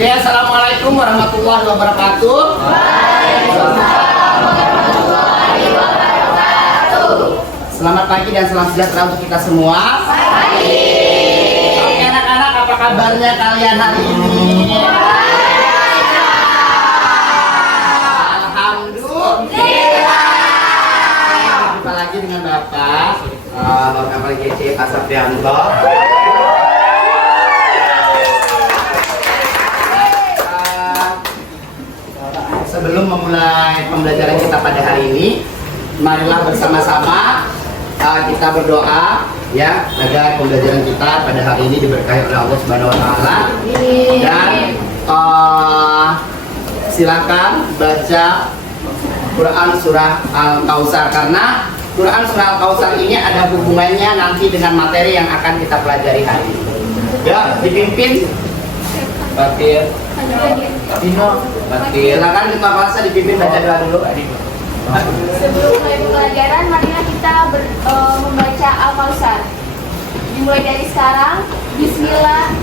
Oke, assalamualaikum warahmatullahi wabarakatuh. Waalaikumsalam warahmatullahi wabarakatuh. Selamat pagi dan salam sejahtera untuk kita semua. Pagi. Oke anak-anak, apa kabarnya kalian hari ini? Alhamdulillah. Jumpa lagi dengan Bapak Bapak GC Pak Saprianto. Sebelum memulai pembelajaran kita pada hari ini, marilah bersama-sama kita berdoa ya agar pembelajaran kita pada hari ini diberkahi oleh Allah Subhanahu wa taala. Dan silakan baca Quran surah Al-Kautsar, karena Quran surah Al-Kautsar ini ada hubungannya nanti dengan materi yang akan kita pelajari hari ini. Ya, dipimpin Batir. Silakan kita bahasa dipimpin baca doa dulu. Sebelum mulai pelajaran, marilah kita membaca Al-Kautsar. Dimulai dari sekarang. Bismillah.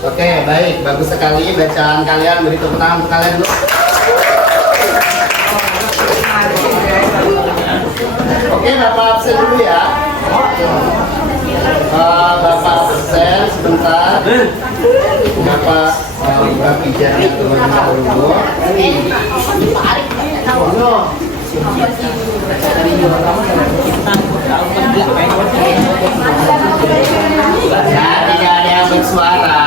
Oke, baik, bagus sekali bacaan kalian. Beri tepuk tangan untuk kalian dulu. Oke, Bapak absen dulu ya. Bapak absen sebentar. Bapak buka pijarnya dulu. Nah, tidak ada yang bersuara.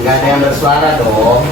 Nggak ada yang bersuara dong.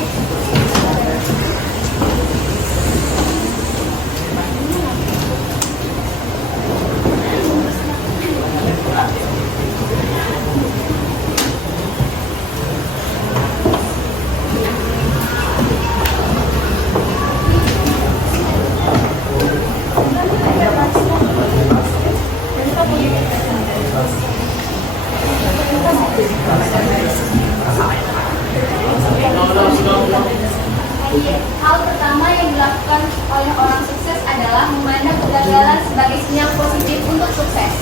Hal pertama yang dilakukan oleh orang sukses adalah memandang kegagalan sebagai sinyal positif untuk sukses.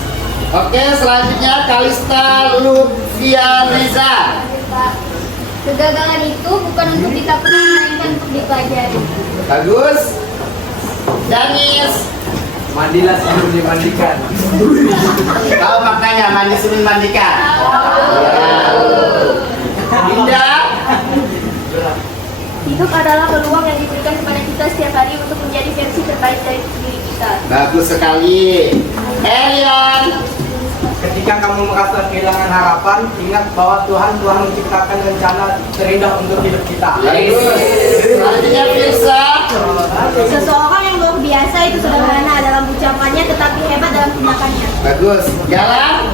Oke, selanjutnya Kalista Lutfianiza. Kegagalan itu bukan untuk ditakuti, melainkan untuk dipelajari. Bagus. Danis. Mandilah sebelum dimandikan. Tahu maknanya mandi sebelum mandikan? Indah. Hidup adalah peluang yang diberikan kepada kita setiap hari untuk menjadi versi terbaik dari diri kita. Bagus sekali. Elion. Ketika kamu merasa kehilangan harapan, ingat bahwa Tuhan telah menciptakan rencana terindah untuk hidup kita. Bagus. Selanjutnya Firsa. Seseorang yang luar biasa itu sederhana dalam ucapannya tetapi hebat dalam tindakannya. Bagus. Jalan.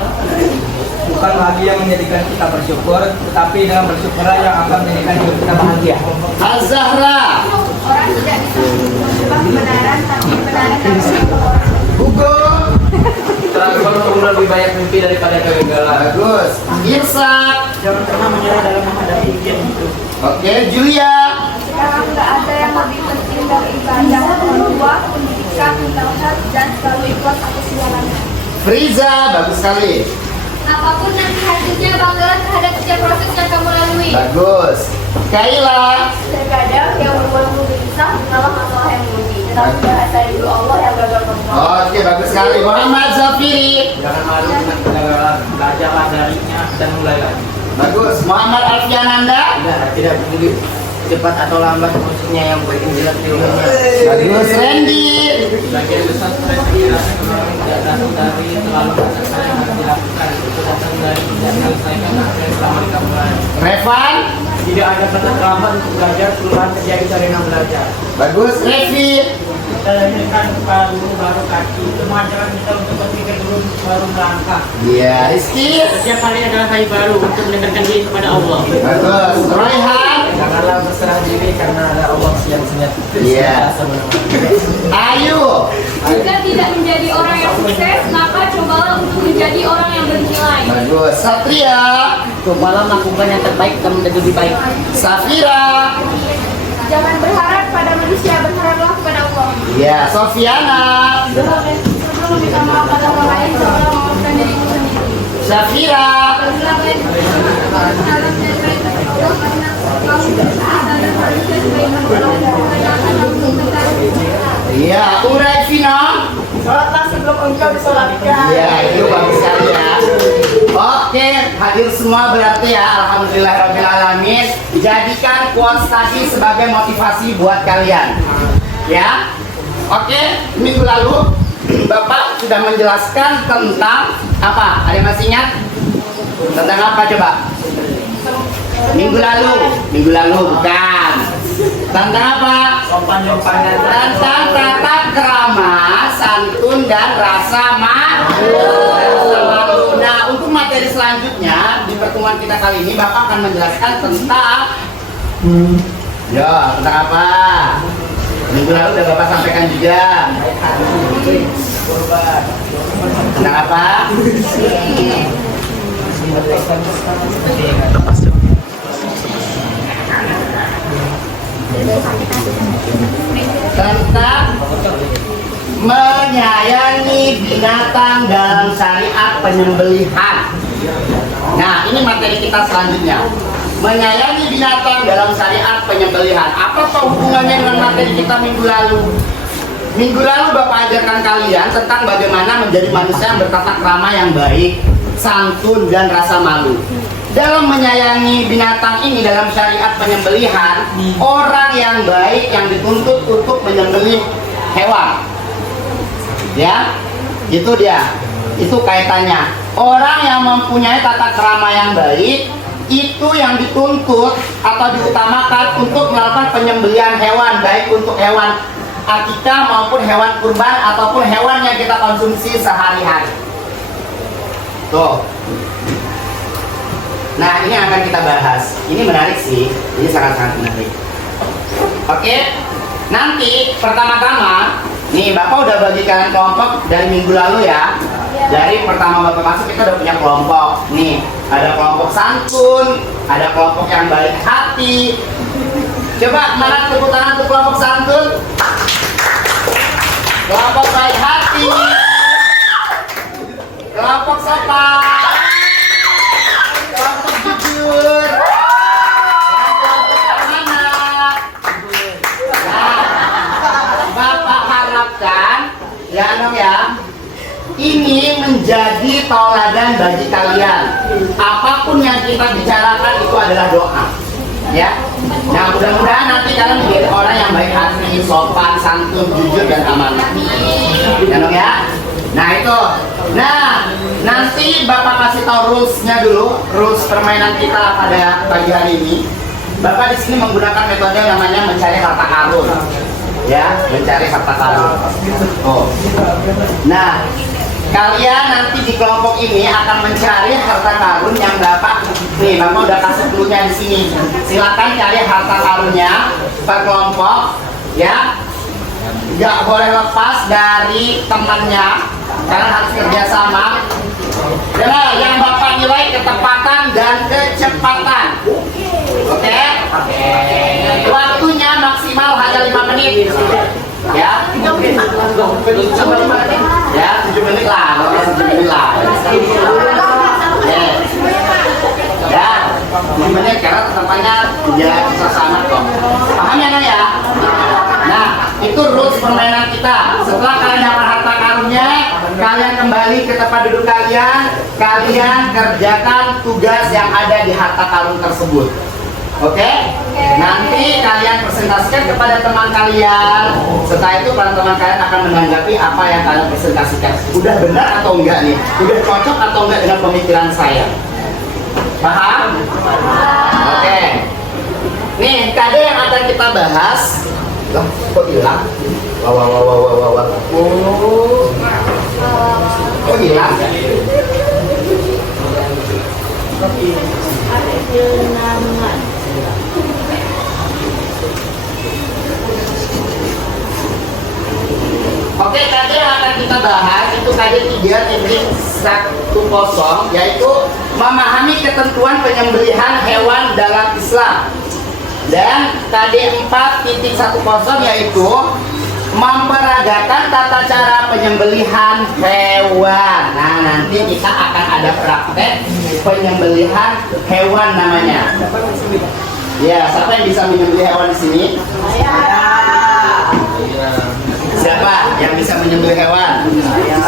Bukan lagi yang menjadikan kita bersyukur, tetapi dengan bersyukurlah yang akan menjadikan hidup kita bahagia. Al-Zahra. Orang tidak bisa menjebak kebenaran, tapi kebenaran dapat orang. Hugo. Transfer untuk lebih banyak mimpi daripada kegagalan. Bagus. Irsa. Jangan pernah menyerah dalam menghadapi ujian hidup. Oke, Julia. Sekarang nggak ada yang lebih penting dari ibadah, orang tua, pendidikan, tauhid, dan selalu ikhlas atas segalanya. Friza, bagus sekali. Apapun nanti hasilnya, banggalah terhadap setiap proses yang kamu lalui. Bagus. Kaila. Terkadang yang membuat gelisah bukanlah masalah yang merugi, tetapi bahasa ridho Allah yang gagal kontrol. Oke, bagus sekali. Muhammad Zafiri. Jangan malu dengan kegagalan, belajarlah darinya dan mulai lagi. Bagus. Muhammad Alfiananda. Tidak peduli cepat atau lambat, maksudnya yang penting jelas di rumahnya. Bagus. Randy. Bagian besar stres tidak datang dari terlalu banyak yang harus dilakukan. Itu dari tidak menyelesaikan apa yang selama dikaburkan. Revan, Tidak ada kata terlambat untuk belajar, perubahan terjadi dari yang belajar. bagus. Revi, Kita lahirkan kepala dulu baru kaki. Itu mengajarkan kita untuk berpikir dulu baru melangkah. iya. Rizky, Setiap hari adalah hari baru untuk mendekatkan diri kepada Allah. bagus. Royhan, Janganlah berserah diri karena ada Allah yang Iya. Ayu, Jika tidak menjadi orang yang sukses, maka cobalah untuk menjadi orang yang bernilai. bagus. Satria, Cobalah melakukan yang terbaik dan menjadi lebih baik. Safira, Jangan berharap pada manusia, berharaplah kepada Allah. iya. Sofiana, Sebelum meminta maaf pada orang lain, cobalah memaafkan dirimu sendiri. Syafira, Berilah baik salam dan baik kepada Allah karena kamu sadar manusia sebagaimana Allah karena akan kamu tentang. iya. Urevina, Sholatlah sebelum engkau disolatkan. iya. Itu bagus sekali ya. Oke, hadir semua berarti ya. Alhamdulillahirrahmanirrahim. Jadikan quotes tadi sebagai motivasi buat kalian. Ya. Oke, minggu lalu Bapak sudah menjelaskan tentang apa? Ada yang masih ingat? Tentang apa coba? Minggu lalu bukan. Tentang apa? Sopan-sopanan. Tentang tata krama, santun dan rasa malu. Nah, untuk materi selanjutnya di pertemuan kita kali ini Bapak akan menjelaskan tentang ya, tentang apa? Minggu lalu udah Bapak sampaikan juga. Tentang apa? Tentang menyayangi binatang dalam syariat penyembelihan. Nah, ini materi kita selanjutnya. Menyayangi binatang dalam syariat penyembelihan. Apa hubungannya dengan materi kita minggu lalu? Minggu lalu Bapak ajarkan kalian tentang bagaimana menjadi manusia yang bertata krama yang baik, santun dan rasa malu. Dalam menyayangi binatang ini dalam syariat penyembelihan, orang yang baik yang dituntut untuk menyembelih hewan. Ya, itu dia. Itu kaitannya. Orang yang mempunyai tata krama yang baik itu yang dituntut atau diutamakan untuk melakukan penyembelihan hewan, baik untuk hewan akikah maupun hewan kurban ataupun hewan yang kita konsumsi sehari-hari. Tuh. Nah, ini yang akan kita bahas. Ini menarik sih. Ini sangat-sangat menarik. Oke. Nanti pertama-tama nih Bapak udah bagi kalian kelompok dari minggu lalu ya. Dari pertama Bapak masuk kita udah punya kelompok. Nih, ada kelompok santun, ada kelompok yang baik hati. Coba mana tepuk tangan untuk kelompok santun? Kelompok baik hati. Kelompok sopan. Kelompok jujur. Kelompok amanah. Nah, Bapak harapkan ya Nong ya, ini menjadi tauladan bagi kalian. Apapun yang kita bicarakan itu adalah doa. Ya. Nah, mudah-mudahan nanti kalian menjadi orang yang baik hati, sopan, santun, jujur dan amanah. Ya Nong ya. Nah, itu. Nah, nanti Bapak kasih tahu rules-nya dulu, rules permainan kita pada pagi hari ini. Bapak di sini menggunakan metode namanya mencari harta karun. Ya, mencari harta karun. Oh. Nah, kalian nanti di kelompok ini akan mencari harta karun yang Bapak udah kasih clue-nya di sini. Silakan cari harta karunnya per kelompok, ya. Nggak boleh lepas dari temannya, karena harus kerjasama. Karena yang Bapak nilai ketepatan dan kecepatan. Oke? Waktunya maksimal hanya 5 menit. Ya, 7 menit ya, 7 menit lah, 7 menit lah. Ya, 7 menit karena tempatnya ya suasana kok. Paham ya Naya? Nah, itu rules permainan kita. Setelah kalian dapat harta karunnya, kalian kembali ke tempat duduk kalian, kalian kerjakan tugas yang ada di harta karun tersebut. Oke? Nanti kalian presentasikan kepada teman kalian. Setelah itu para teman kalian akan menanggapi apa yang kalian presentasikan. Udah benar atau enggak nih? Udah cocok atau enggak dengan pemikiran saya? Paham? Oke. Nih, kade yang akan kita bahas. Loh, kok hilang? Wah. Kok hilang? Oke, kade yang akan kita bahas itu kade 3.10, yaitu memahami ketentuan penyembelihan hewan dalam Islam. Dan kade 4.10 yaitu memperagakan tata cara penyembelihan hewan. Nah, nanti kita akan ada praktek penyembelihan hewan namanya. Ya, siapa yang bisa menyembelih hewan di sini? Siapa yang bisa menyembelih hewan?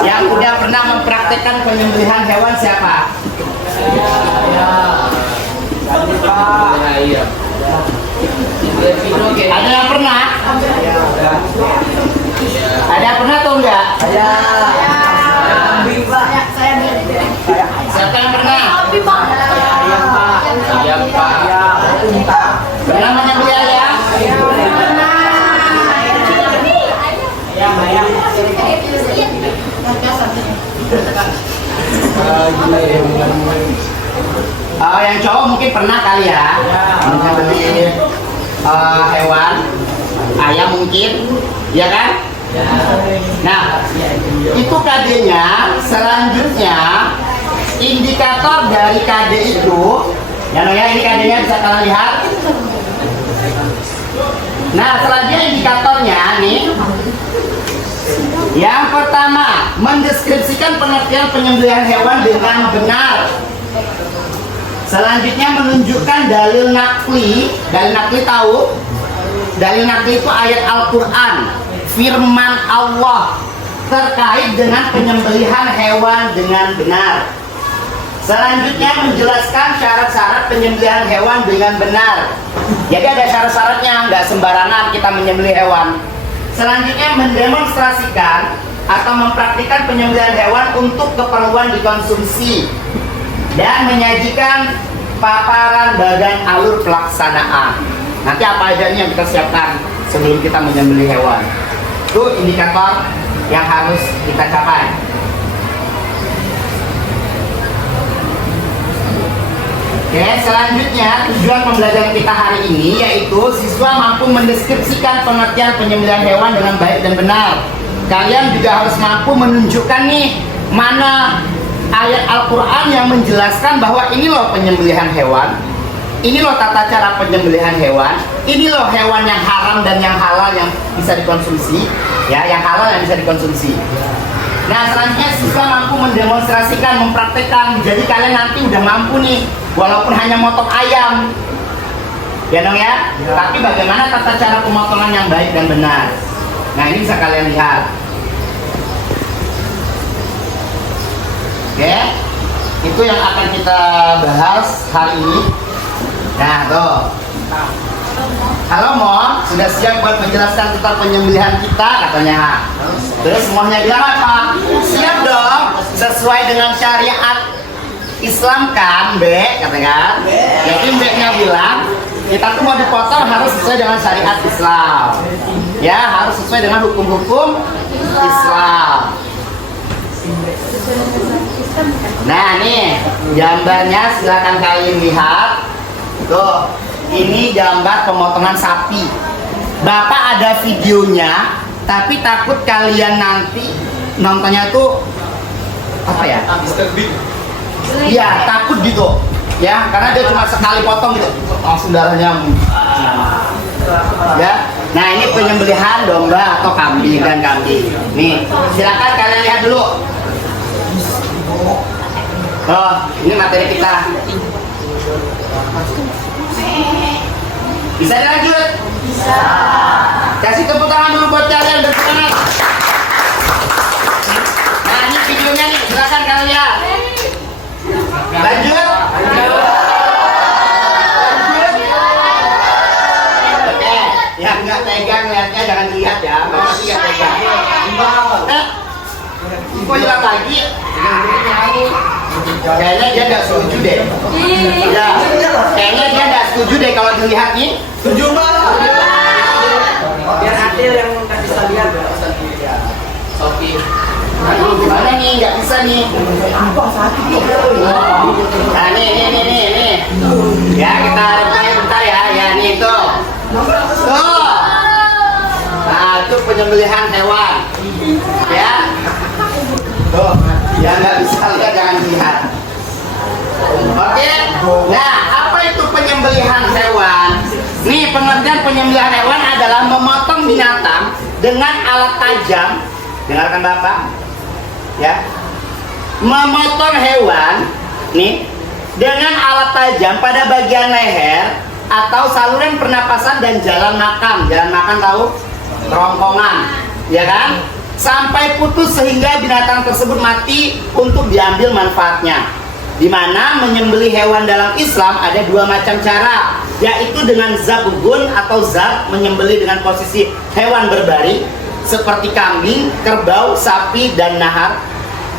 Yang udah pernah mempraktekkan penyembelihan hewan siapa? Ada yang pernah? Ada yang pernah atau enggak? Siapa yang pernah? Pernah menyembelih ayam? Yang cowok mungkin pernah kali ya menyembelih hewan, ayam mungkin, ya kan? Nah, itu kadenya. Selanjutnya indikator dari kade itu, ya ini kadenya bisa kalian lihat. Nah, selanjutnya indikatornya nih. Yang pertama, mendeskripsikan pengertian penyembelihan hewan dengan benar. Selanjutnya menunjukkan dalil nakli. Dalil nakli tahu? Dalil nakli itu ayat Al-Quran, firman Allah terkait dengan penyembelihan hewan dengan benar. Selanjutnya menjelaskan syarat-syarat penyembelihan hewan dengan benar. Jadi ada syarat-syaratnya, nggak sembarangan kita menyembelih hewan. Selanjutnya mendemonstrasikan atau mempraktikkan penyembelihan hewan untuk keperluan dikonsumsi dan menyajikan paparan bagan alur pelaksanaan. Nanti apa aja yang kita siapkan sebelum kita menyembelih hewan. Itu indikator yang harus kita capai. Oke, selanjutnya tujuan pembelajaran kita hari ini yaitu siswa mampu mendeskripsikan pengertian penyembelihan hewan dengan baik dan benar. Kalian juga harus mampu menunjukkan nih mana ayat Al-Quran yang menjelaskan bahwa ini loh penyembelihan hewan, ini loh tata cara penyembelihan hewan, ini loh hewan yang haram dan yang halal yang bisa dikonsumsi, ya, yang halal yang bisa dikonsumsi. Nah, selanjutnya siswa mampu mendemonstrasikan, mempraktekkan. Jadi kalian nanti udah mampu nih, walaupun hanya motong ayam, ya dong ya. Tapi bagaimana tata cara pemotongan yang baik dan benar. Nah, ini bisa kalian lihat. Oke, itu yang akan kita bahas hari ini. Nah, tuh. Halo Mo, sudah siap buat menjelaskan tentang penyembelihan kita katanya. Terus semuanya bilang apa? Siap dong, sesuai dengan syariat Islam kan, Be, katanya. Jadi Be-nya bilang kita tuh mau dipotong harus sesuai dengan syariat Islam. Ya, harus sesuai dengan hukum-hukum Islam. Nah, nih gambarnya silakan kalian lihat. Tuh, ini gambar pemotongan sapi. Bapak ada videonya, tapi takut kalian nanti nontonnya tuh apa ya? Iya, takut gitu. Ya, karena dia cuma sekali potong gitu, langsung darahnya. Ya. Nah, ini penyembelihan domba atau kambing dan kambing. Nih, silakan kalian lihat dulu. Oh, ini materi kita. Bisa dilanjut? Bisa. Kasih tepuk tangan dulu buat kalian bersemangat. Nah, ini videonya nih, silakan kalian lihat. Lanjut. Oke, ya. nggak tega ngeliatnya, jangan lihat ya. Mama sih nggak tega. Kok hilang lagi? Kayaknya dia nggak setuju deh. Ya, kayaknya dia nggak setuju deh kalau dilihat nih. Setuju Mbak. Biar adil yang nggak bisa lihat. Oke. Aduh, gimana nih? Nggak bisa nih. Nah, nih. Ya, kita reply bentar ya. Ya, nih tuh. Tuh. Nah, itu penyembelihan hewan. Ya. Tuh. Ya, nggak bisa lihat, jangan lihat. Oke. Nah, apa itu penyembelihan hewan? Nih, pengertian penyembelihan hewan adalah memotong binatang dengan alat tajam. Dengarkan Bapak. Ya, memotong hewan nih dengan alat tajam pada bagian leher atau saluran pernapasan dan jalan makan. Jalan makan tahu? Kerongkongan, ya kan? Sampai putus sehingga binatang tersebut mati untuk diambil manfaatnya. Di mana menyembelih hewan dalam Islam ada dua macam cara, yaitu dengan zabgun atau zab, menyembelih dengan posisi hewan berbaring seperti kambing, kerbau, sapi, dan nahar,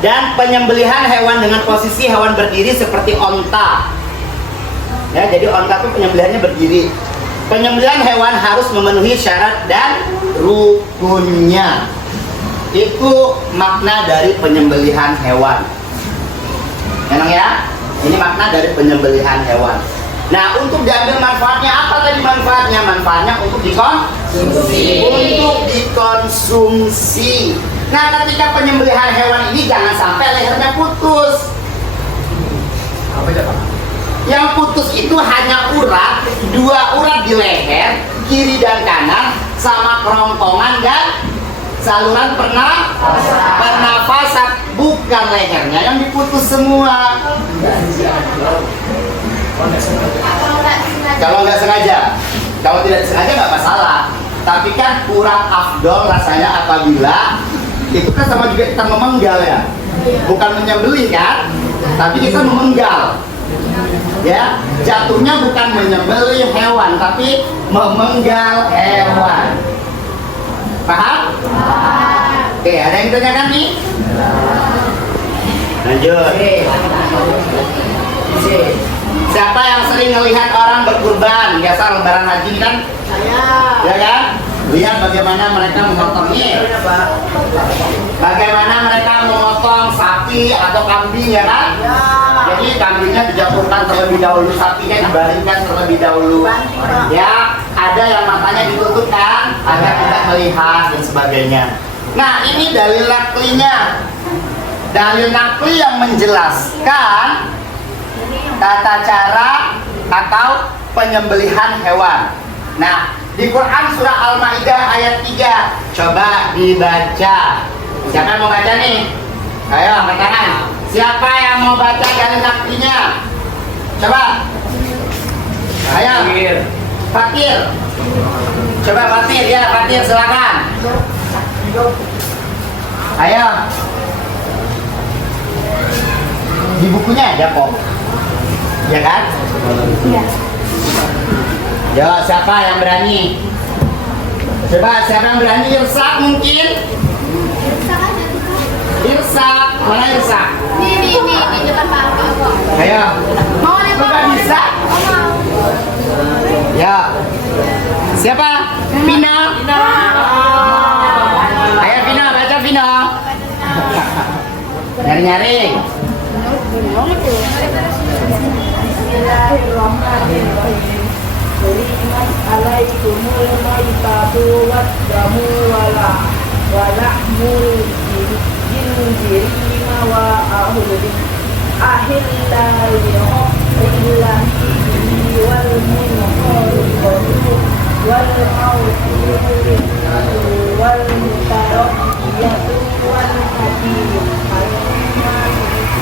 dan penyembelihan hewan dengan posisi hewan berdiri seperti onta. Ya, jadi onta itu penyembelihannya berdiri. Penyembelihan hewan harus memenuhi syarat dan rukunnya. Itu makna dari penyembelihan hewan. Memang ya, ini makna dari penyembelihan hewan. Nah, untuk diambil manfaatnya, apa tadi manfaatnya? Manfaatnya untuk dikonsumsi. Untuk dikonsumsi. Nah, ketika penyembelihan hewan ini jangan sampai lehernya putus. Apa ya Pak? Yang putus itu hanya urat, dua urat di leher, kiri dan kanan, sama kerongkongan dan saluran pernafasan, bukan lehernya yang diputus semua. Kalau nggak sengaja, kalau tidak sengaja nggak masalah. Tapi kan kurang afdol rasanya apabila itu kan sama juga kita memenggal ya, bukan menyembelih kan, tapi kita memenggal. Ya, jatuhnya bukan menyembelih hewan, tapi memenggal hewan. Paham? Oke, ada yang ditanyakan nih? Lanjut. Siapa yang sering melihat orang berkurban? Biasa lebaran haji ini kan? Saya. Ya kan? Lihat bagaimana mereka memotongnya. Bagaimana mereka memotong sapi atau kambing, ya kan? Jadi kambingnya dijatuhkan terlebih dahulu, sapinya dibaringkan terlebih dahulu. Ya, ada yang matanya ditutup kan, agar tidak melihat dan sebagainya. Nah, ini dalil naklinya. Dalil nakli yang menjelaskan tata cara atau penyembelihan hewan. Nah, di Quran surah Al-Maidah ayat 3, coba dibaca. Siapa yang mau baca nih? Ayo, angkat tangan. Siapa yang mau baca dalil naklinya? Coba. Ayo. Fatir. Coba Fatir, ya Fatir silakan. Ayo. Di bukunya ada kok. Ya kan? Iya. Ya, siapa yang berani? Coba siapa yang berani? Irsak mungkin? Irsak, mana Irsak? Ini depan Bapak. Ayo. Mau nih Coba bisa? Ya. Siapa? Vina. Ayo Vina, baca Vina. Nyari-nyari. Bismillahirrahmanirrahim. Hurimat alaikumul maitatu waddamu walahmul khinziri wa ahilla lillahi wal munqaribatu wal mawqudatu wal mutaraddiyatu wal hadiyyu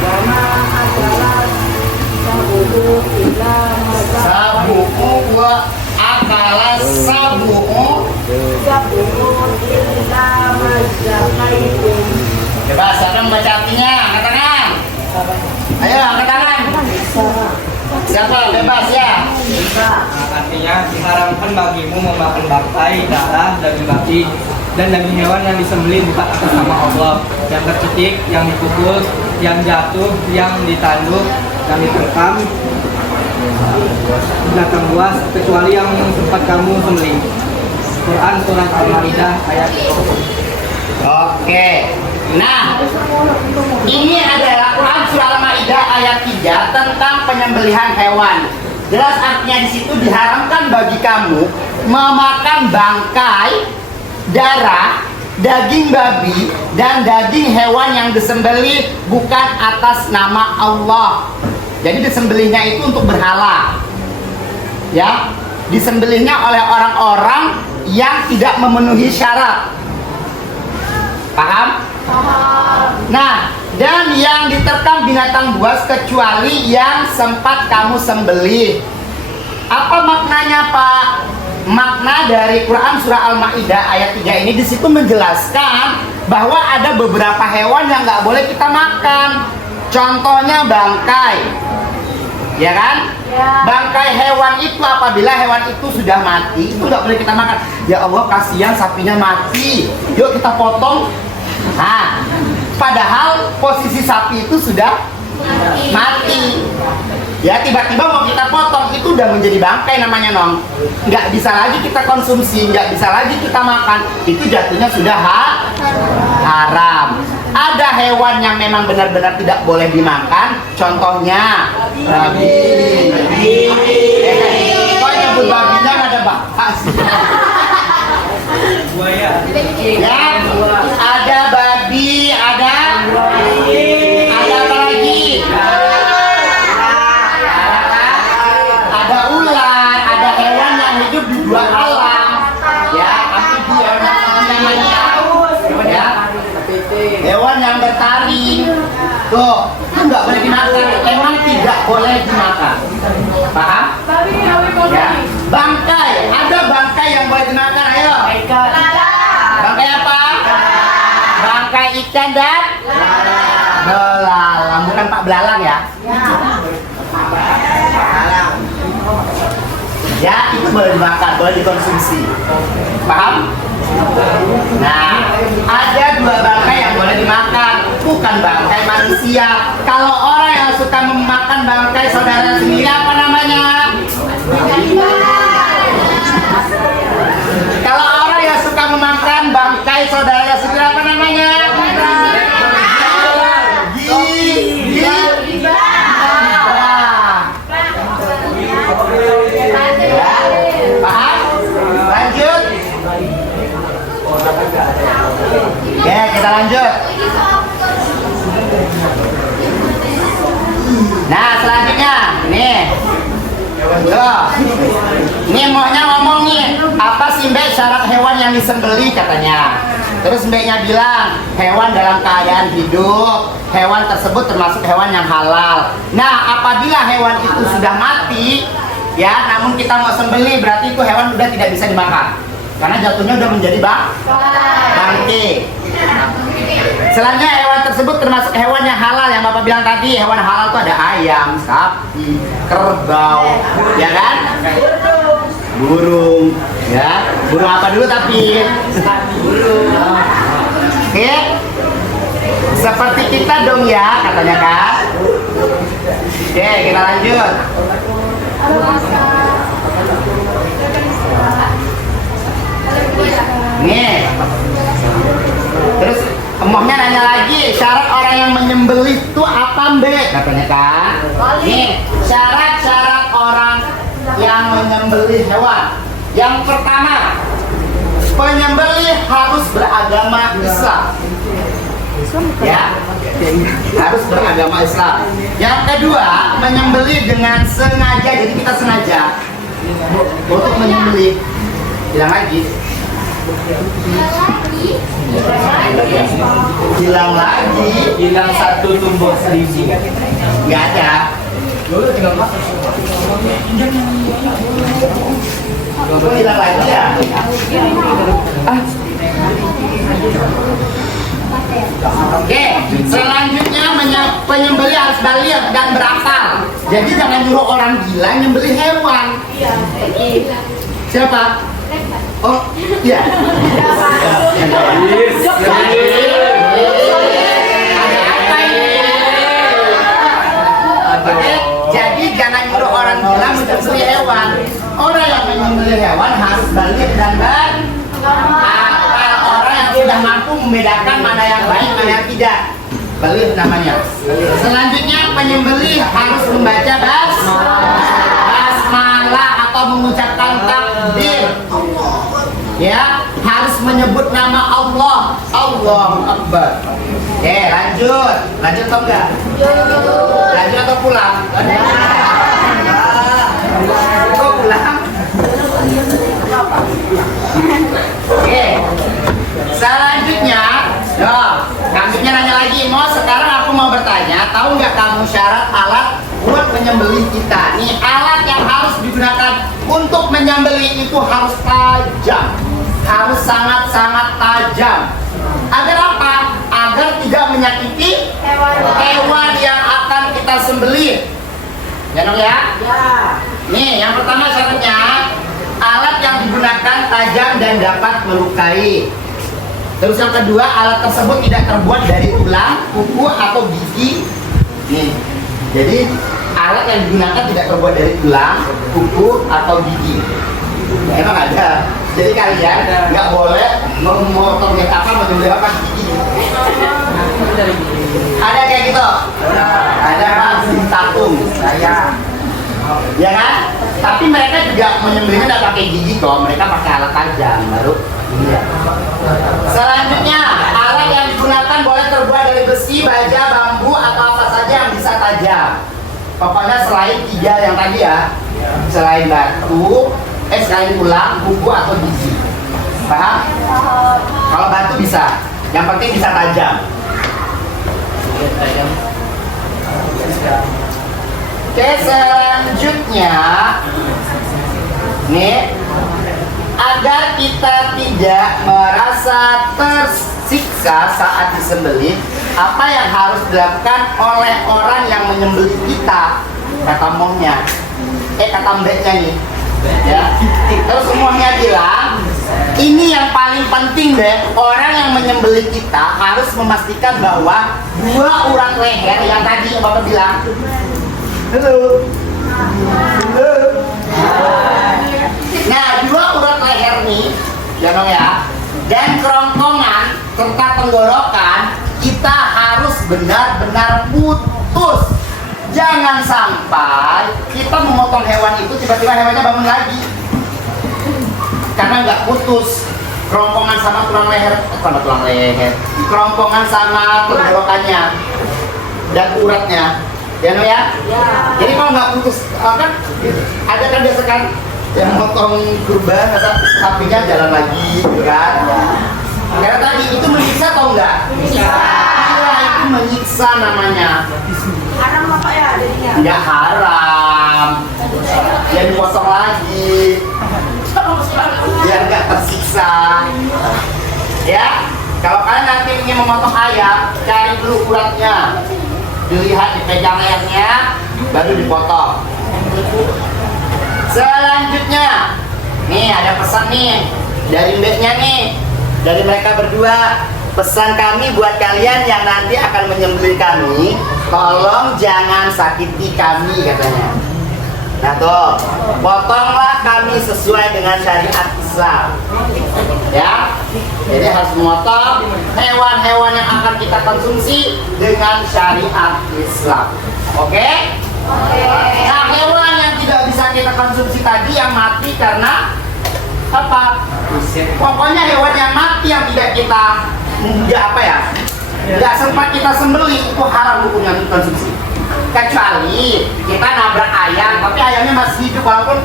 wa ma akalat sabuhu illa Sabuku wa akala sabuku. sabuhu illa mazakaitum. Coba siapa yang baca artinya? Angkat tangan. Ayo angkat tangan. Siapa? Bebas ya. Artinya diharamkan bagimu memakan bangkai, darah, daging babi, dan daging hewan yang disembelih bukan atas nama Allah, yang tercetik, yang dipukul, yang jatuh, yang ditanduk, yang diterkam, binatang buas, kecuali yang sempat kamu sembelih. Quran Surat Al-Maidah ayat 20. Oke. Nah, ini adalah Quran Surah Al-Maidah ayat 3 tentang penyembelihan hewan. Jelas artinya di situ diharamkan bagi kamu memakan bangkai, darah, daging babi, dan daging hewan yang disembelih bukan atas nama Allah. Jadi disembelihnya itu untuk berhala. Ya, disembelihnya oleh orang-orang yang tidak memenuhi syarat. Paham? Nah, dan yang diterkam binatang buas kecuali yang sempat kamu sembelih. Apa maknanya, Pak? Makna dari Quran Surah Al-Maidah ayat 3 ini di situ menjelaskan bahwa ada beberapa hewan yang nggak boleh kita makan. Contohnya bangkai, ya kan? Ya. Bangkai hewan itu apabila hewan itu sudah mati, itu nggak boleh kita makan. Ya Allah, kasihan sapinya mati, yuk kita potong. Nah, padahal posisi sapi itu sudah mati. Ya, tiba-tiba mau kita potong, itu udah menjadi bangkai namanya, Nong. Nggak bisa lagi kita konsumsi, nggak bisa lagi kita makan. Itu jatuhnya sudah haram. Ada hewan yang memang benar-benar tidak boleh dimakan. Contohnya babi. Kok nyebut babinya nggak ada bakas? Buaya. Ya, ada babi, ada apa lagi? Ada ular, ada hewan yang hidup di dua alam. Ya, amfibi, namanya. Ya, hewan yang bertaring. Tuh, itu nggak boleh dimakan. Emang tidak boleh dimakan. Paham? Ya. Bangkai, ada bangkai yang boleh dimakan. Ayo. Bangkai apa? Bangkai ikan dan belalang. Bukan Pak Belalang ya? Ya, itu boleh dimakan, boleh dikonsumsi. Paham? Nah, ada dua bangkai yang boleh dimakan, bukan bangkai manusia. Kalau orang yang suka memakan bangkai saudara sendiri, apa namanya? Kalau orang yang suka memakan bangkai saudara sendiri, apa namanya? Paham? Lanjut. Oke, kita lanjut. Nah, selanjutnya nih. Tuh. Ini maunya ngomong nih, apa sih Mbak syarat hewan yang disembelih katanya. Terus Mbaknya bilang, hewan dalam keadaan hidup. Hewan tersebut termasuk hewan yang halal. Nah, apabila hewan itu sudah mati, ya, namun kita mau sembelih, berarti itu hewan sudah tidak bisa dimakan. Karena jatuhnya udah menjadi bangkai. Selanjutnya hewan tersebut termasuk hewan yang halal yang Bapak bilang tadi. Hewan halal itu ada ayam, sapi, kerbau, ya kan? Burung, ya. Burung apa dulu tapi? Burung. Oke. Seperti kita dong ya, katanya kan? Oke, kita lanjut. Nih. Terus emaknya nanya lagi, syarat orang yang menyembelih itu apa Mbak? Katanya kan. Nih, syarat-syarat orang yang menyembelih hewan. Yang pertama, penyembelih harus beragama Islam. Ya, harus beragama Islam. Yang kedua, menyembelih dengan sengaja. Jadi kita sengaja untuk menyembelih. Bilang lagi. Bilang lagi. Bilang satu tumbuh seribu. Nggak ada. Bilang lagi ya. Oke, selanjutnya penyembelih harus baligh dan berakal. Jadi jangan nyuruh orang gila nyembelih hewan. Iya, Gila. Siapa? Oh, iya. Oke, jadi jangan nyuruh orang gila menyembelih hewan. Orang yang menyembelih hewan harus balik dan orang yang sudah mampu membedakan mana yang baik mana yang tidak. Balik namanya. Selanjutnya penyembelih harus membaca basmalah atau mengucapkan takbir. Ya, harus menyebut nama Allah. Allahu Akbar. Oke, lanjut. Lanjut atau enggak? Lanjut atau pulang? Kok pulang? Oke. Selanjutnya, kambingnya nanya lagi, sekarang aku mau bertanya, tahu nggak kamu syarat alat buat menyembelih kita? Nih alat yang harus digunakan untuk menyembelih itu harus tajam, harus sangat-sangat tajam. Agar apa? Agar tidak menyakiti hewan yang akan kita sembelih. Ya dong ya? Ya. Nih yang pertama syaratnya, alat yang digunakan tajam dan dapat melukai. Terus yang kedua, alat tersebut tidak terbuat dari tulang, kuku, atau gigi. Nih, jadi alat yang digunakan tidak terbuat dari tulang, kuku, atau gigi. Emang ada. Jadi kalian nggak boleh memotong menyembelih apa gigi. Ada kayak gitu. Ada Pak tatung. Saya. Ya kan? Tapi mereka juga menyembelihnya nggak pakai gigi kok. Mereka pakai alat tajam baru. Iya. Selanjutnya, alat yang digunakan boleh terbuat dari besi, baja, bambu, atau apa saja yang bisa tajam. Pokoknya selain 3 yang tadi ya, selain batu, selain tulang, buku atau gigi. Paham? Kalau batu bisa, yang penting bisa tajam. Oke, selanjutnya, nih. Agar kita tidak merasa tersiksa saat disembelih, apa yang harus dilakukan oleh orang yang menyembelih kita? Kata momnya, kata mbeknya nih, ya. Terus semuanya bilang, ini yang paling penting deh, orang yang menyembelih kita harus memastikan bahwa 2 urat leher yang tadi yang Bapak bilang, halo. Nah, 2 urat leher nih, ya dong ya, dan kerongkongan serta tenggorokan kita harus benar-benar putus. Jangan sampai kita memotong hewan itu tiba-tiba hewannya bangun lagi karena nggak putus kerongkongan sama tulang leher, kerongkongan sama tenggorokannya dan uratnya. Ya dong ya? Jadi kalau nggak putus, kan ada kan biasa kan yang motong kurban atau sapinya jalan lagi, kan? Karena tadi itu menyiksa atau enggak? Iya, itu menyiksa namanya. Haram apa ya jadinya? Enggak haram. Ya dipotong lagi. Biar enggak tersiksa. Ya, kalau kalian nanti ingin memotong ayam, cari dulu uratnya. Dilihat, dipegang lehernya, baru dipotong. Selanjutnya, nih ada pesan nih dari mbeknya nih, dari mereka berdua. Pesan kami buat kalian yang nanti akan menyembelih kami, tolong jangan sakiti kami katanya. Nah tuh, potonglah kami sesuai dengan syariat Islam. Ya, jadi harus memotong hewan-hewan yang akan kita konsumsi dengan syariat Islam. Oke? Nah, hewan yang tidak bisa kita konsumsi tadi yang mati karena apa? Pokoknya hewan yang mati yang tidak kita nggak sempat kita sembelih itu haram hukumnya dikonsumsi. Kecuali kita nabrak ayam, tapi ayamnya masih hidup walaupun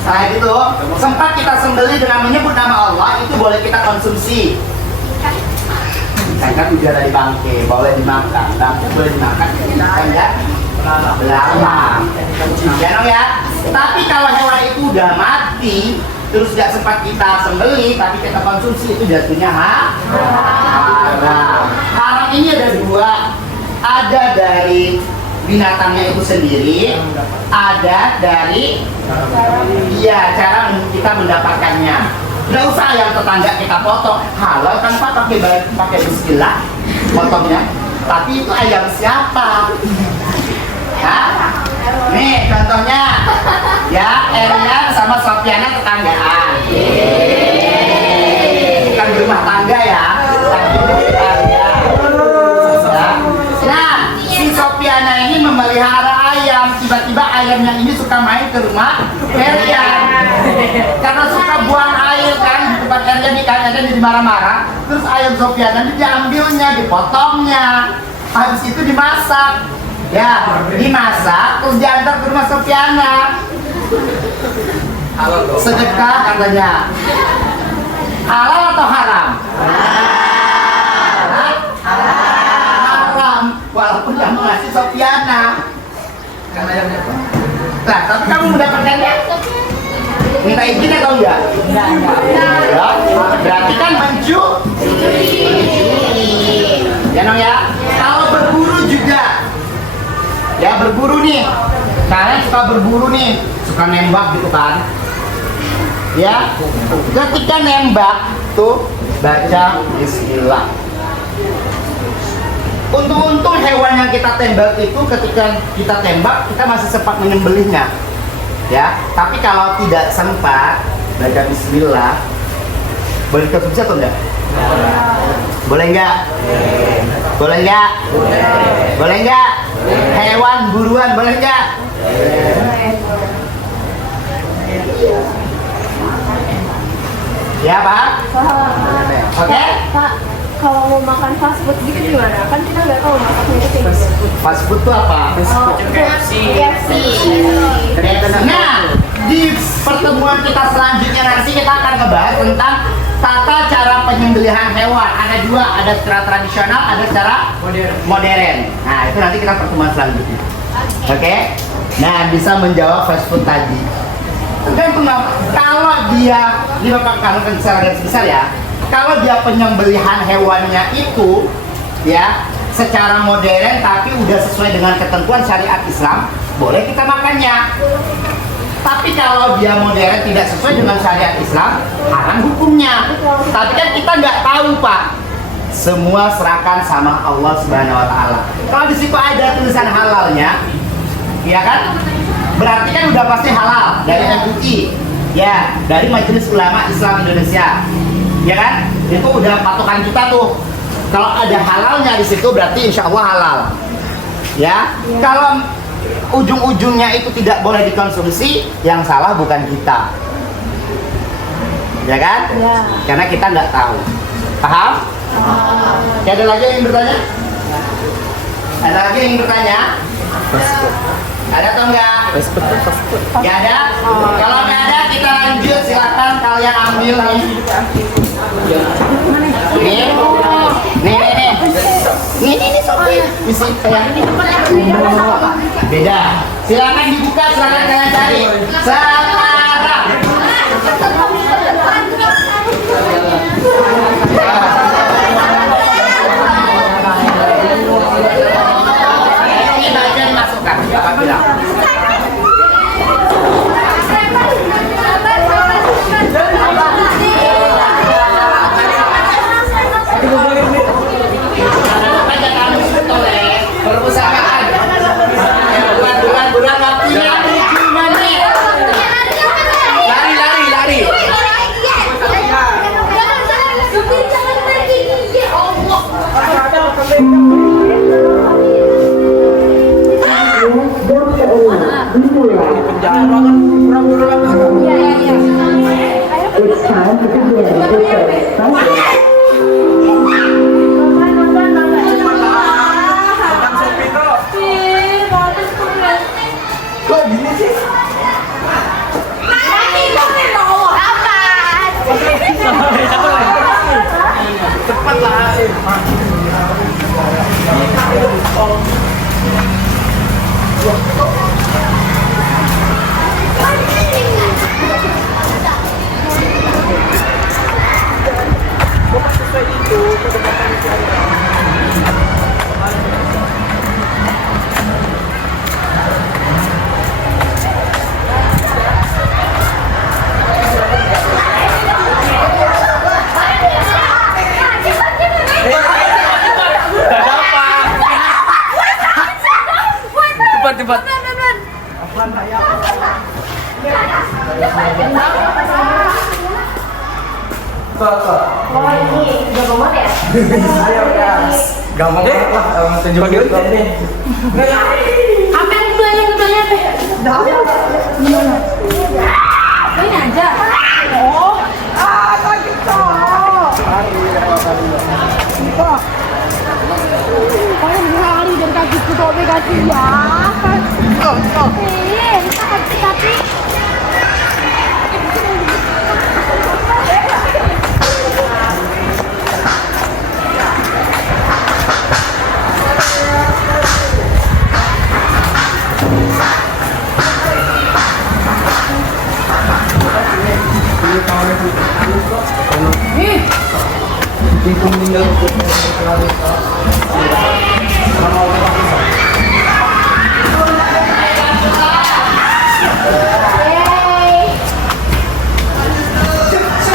setelah itu sempat kita sembelih dengan menyebut nama Allah, itu boleh kita konsumsi. Kan udah dari bangke, boleh dimakan, boleh dimakan, kan? Belamang, ya dong ya. Tapi kalau hewan itu udah mati, terus tidak sempat kita sembelih, tapi kita konsumsi, itu jatuhnya haram. Haram ini ada 2, ada dari binatangnya itu sendiri, ada dari cara kita mendapatkannya. Nggak usah yang tetangga kita potong, halal kan Pak, pakai bismillah potongnya. Tapi itu ayam siapa? Hah? Nih contohnya, ya Eryan sama Sofiana tetanggaan. Bukan rumah tangga ya, tapi tetangga. Ya. Nah, si Sofiana ini memelihara ayam. Tiba-tiba ayamnya ini suka main ke rumah Eryan. Karena suka buang air kan di tempat Eryan, Eryan jadi marah-marah. Terus ayam Sofiana ini diambilnya, dipotongnya. Habis itu dimasak. Ya, dimasak terus diantar ke rumah Sofiana. Sedekah katanya. Halal atau haram? Haram. Walaupun yang mengasih Sofiana. Nah, tapi kamu mendapatkannya? Minta izin atau enggak? Ya, berarti kan mencuri. Ya Nong ya. Kalau berburu juga. Ya berburu nih, kalian suka berburu nih, suka nembak gitu kan? Ya, ketika nembak tuh baca Bismillah. Untung-untung hewan yang kita tembak itu ketika kita tembak kita masih sempat menyembelihnya. Ya, tapi kalau tidak sempat baca Bismillah, boleh konsumsi atau enggak? Boleh enggak? Boleh enggak? Boleh enggak? Hewan buruan boleh enggak? Ya Pak? Oke? Pak, kalau mau makan fast food gitu gimana? Kan kita nggak tahu masaknya itu kayak gimana. Fast food itu apa? KFC. Nah, di pertemuan kita selanjutnya nanti kita akan ngebahas tentang tata cara penyembelihan hewan. Ada dua, ada secara tradisional, ada secara modern. Nah, itu nanti kita pertemuan selanjutnya. Oke? Nah, bisa menjawab fast food tadi. Tergantung kalau dia kalau secara garis besar ya, kalau dia penyembelihan hewannya itu ya secara modern tapi udah sesuai dengan ketentuan syariat Islam, boleh kita makannya. Tapi kalau dia modern tidak sesuai dengan syariat Islam, haram hukumnya. Tapi kan kita nggak tahu Pak. Semua serahkan sama Allah Subhanahu Wa Taala. Kalau di situ ada tulisan halalnya, ya kan? Berarti kan udah pasti halal dari MUI, ya, dari Majelis Ulama Islam Indonesia, ya kan? Itu udah patokan kita tuh. Kalau ada halalnya di situ berarti insya Allah halal, ya. Kalau ujung-ujungnya itu tidak boleh dikonsumsi, yang salah bukan kita, ya kan? Ya. Karena kita nggak tahu. Paham? Ada lagi yang bertanya? Ada lagi yang bertanya? Ada atau enggak? Enggak ada? Kalau enggak ada kita lanjut, silakan kalian ambil nih. Nih sopi. Isi kayak beda. Silakan dibuka, silakan kalian cari. Sekarang. Ini bagian masukkan, Bapak bilang. Perpustakaan. Bulan waktunya 7 menit. Oh ini udah banget ya? Gampang deh. Bagi udah deh. Apa yang keduanya teh? Gimana? Ini aja. Oh. Kaki toh. Hari dari kaki tuh kaki ya. Tapi.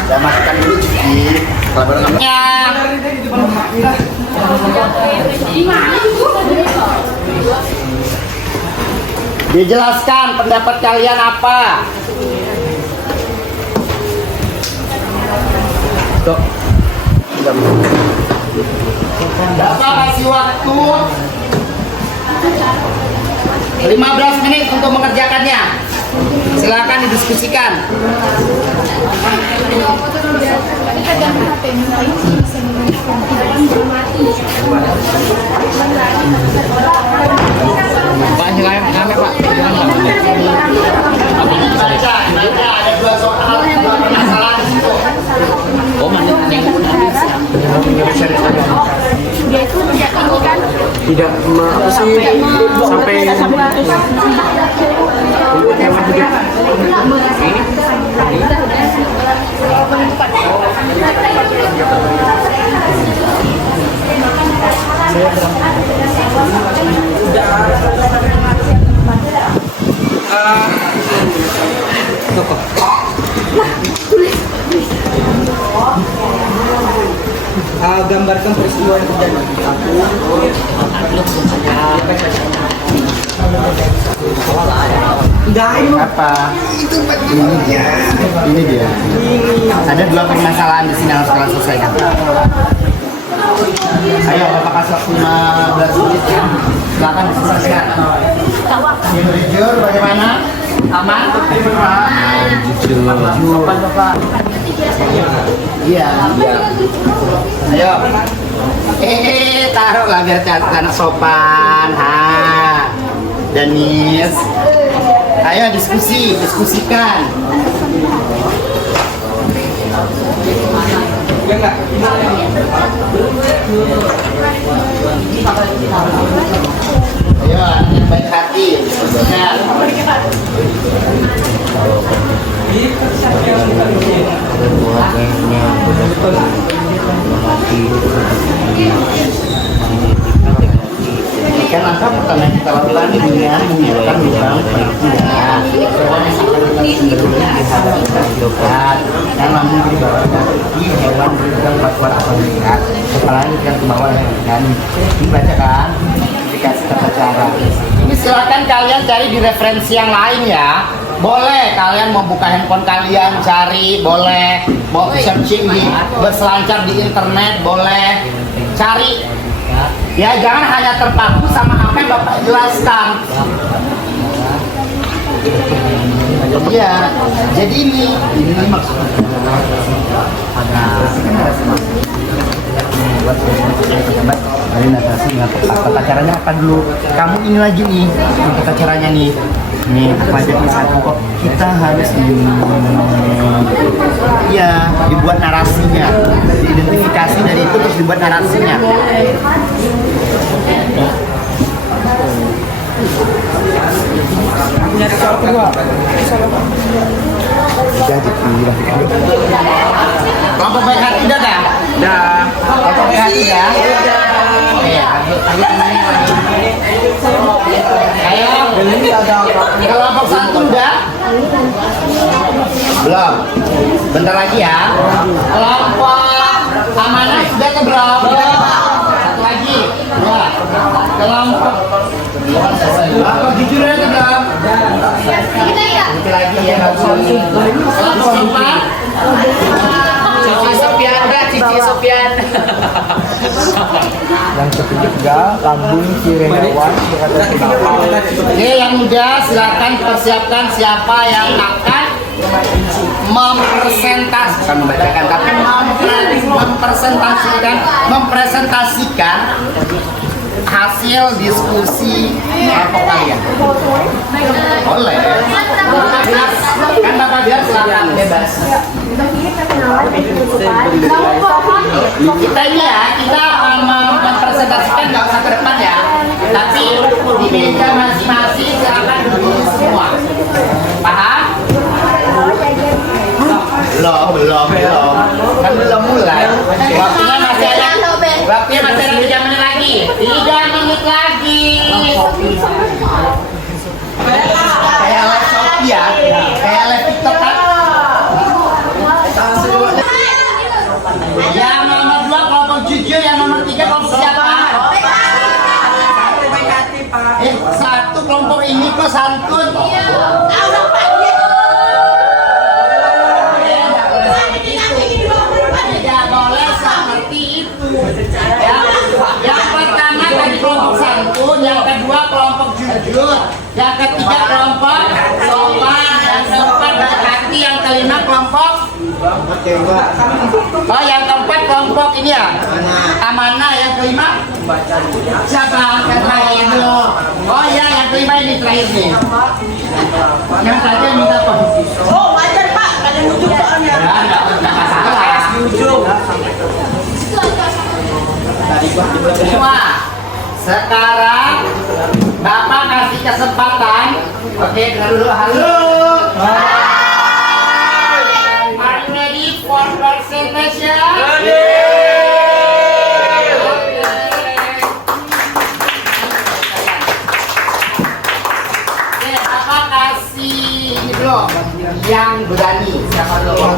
Saya masukkan dulu Ciki. Ya. Dijelaskan pendapat kalian apa? Stop. Bapak kasih waktu 15 menit untuk mengerjakannya. Silakan didiskusikan. Pak, silakan kami Pak. Baca, ada 2 soal, 2 permasalahan di situ. Oh, mana yang Dia itu tidak ini kan? Tidak sampai Gambarkan peristiwa yang terjadi. Apa? Ini dia. Ada 2 permasalahan di sini yang harus kalian selesaikan. Ayo, Bapak kasih waktu 15 menit ya. Silakan diselesaikan. Jujur, bagaimana? Aman? Jujur. Bapak. Iya. Ayo. Taruhlah biar anak sopan. Ha. Danis. Ayo diskusikan. Ya enggak? Ayo, yang baik hati. Diskusikan. Kan langkah pertama yang kita lakukan ini dengan menyiapkan lubang penampungan. Bahwa misalkan kita cenderungnya dihadapkan hidupan dan lambung di bawah kaki hewan bergerak batuan atau mengikat kepalanya yang ke bawah yang kan dibaca kan dikasih tata cara. Ini silakan kalian cari di referensi yang lain ya. Boleh kalian membuka handphone kalian cari, boleh mau searching di berselancar di internet, boleh cari. Ya jangan hanya terpaku sama apa yang Bapak jelaskan. Iya, jadi ini maksudnya buat pejabat dari Natasi dengan tata caranya apa dulu? Kamu ini lagi nih, tata caranya nih. Nih, aku ajak nih satu kok. Kita harus dibuat narasinya, diidentifikasi dari itu terus dibuat narasinya. nyari soal kedua. Kelompok baik hati udah dah? Dah. Kelompok baik hati dah? Oke, ayo. Kelompok satu udah? Belum. Bentar lagi ya. Kelompok amanah sudah ke belum? Satu lagi. Dua. Kelompok jujur aja belum? Nanti lagi ya. Kelompok apa? Cici Sofian. Yang ketiga, lambung kiri hewan berada di bawah. Oke, yang muda silakan persiapkan siapa yang akan bukan membacakan tapi mempresentasikan hasil diskusi kelompok kalian. Boleh. Kan Bapak biar silakan bebas. Kita ini ya, kita mempresentasikan nggak usah ke depan ya, tapi di meja masing-masing silakan duduk semua. Paham? Belum. Kan belum mulai. Waktunya masih ada 3 menit lagi. 3 menit lagi. Kayak live Shopee ya, kayak live TikTok kan. Yang nomor 2 kelompok jujur, yang nomor 3 kelompok siapa? Satu kelompok ini kok santun. Tidak boleh seperti itu. Ya. Yang pertama tadi kelompok santun, yang kedua kelompok jujur, yang ketiga kelompok sopan, yang keempat berhati, yang kelima kelompok yang keempat kelompok ini ya amanah, yang kelima siapa yang terakhir belum? Oh ya, yang kelima ini terakhir nih. Yang tadi minta posisi. Oh, wajar Pak, ada ujung soalnya. Ya, enggak masalah. Semua. Sekarang Bapak kasih kesempatan. Oke, dengar dulu. Halo. Are you ready for presentation? Oke, Bapak kasih ini belum yang berani. Siapa dulu?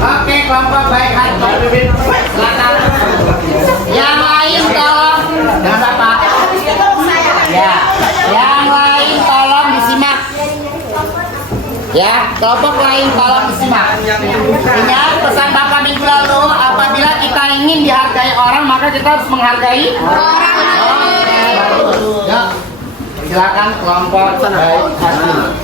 Oke, kelompok baik hati. Silakan. Yang lain tolong. Jangan Bapak. Ya, yang lain tolong disimak. Ya, kelompok lain tolong disimak. Ingat pesan Bapak minggu lalu, apabila kita ingin dihargai orang, maka kita harus menghargai orang. Ya, silakan kelompok baik hati.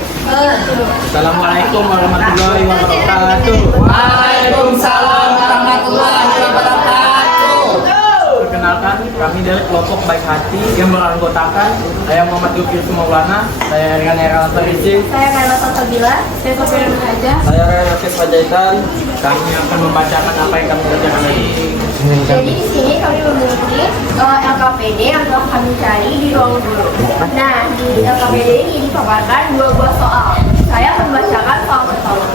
Assalamualaikum warahmatullahi wabarakatuh. Waalaikumsalam warahmatullahi wabarakatuh. Perkenalkan, kami dari kelompok baik hati yang beranggotakan saya Muhammad Yukir Maulana, saya Rian Era Tarisi, Saya Kayla Sabila, saya Sofia Aja. saya Yosef Fajaitan. Kami akan membacakan apa yang kami kerjakan tadi. Jadi di sini kami memiliki LKPD yang telah kami cari di ruang guru. Nah, di LKPD ini dipaparkan 2 buah soal. Saya akan membacakan soal pertama.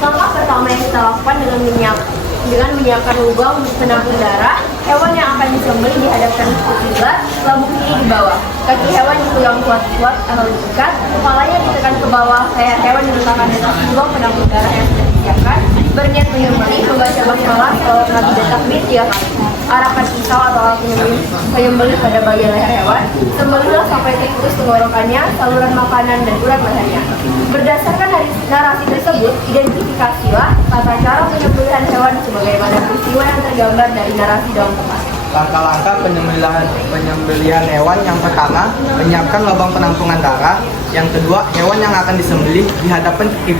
Langkah pertama yang kita lakukan dengan menyiapkan lubang untuk penampung darah, hewan yang akan disembelih dihadapkan ke kiblat, lambung kiri di bawah, kaki hewan dipegang kuat-kuat atau diikat, kepalanya ditekan ke bawah, hewan diletakkan di atas lubang penampung darah yang sudah disiapkan, berniat menyembelih, membaca basmalah, salawat Nabi dan takbir 3 kali. Arahkan pisau atau alat penyembelih pada bagian leher hewan, sembelihlah sampai terputus tenggorokannya, saluran makanan dan urat lehernya. Berdasarkan narasi tersebut, identifikasilah tata cara penyembelihan hewan sebagaimana peristiwa yang tergambar dari narasi dalam tempat. Langkah-langkah penyembelihan hewan yang pertama, menyiapkan lubang penampungan darah. Yang kedua, hewan yang akan disembelih dihadapkan ke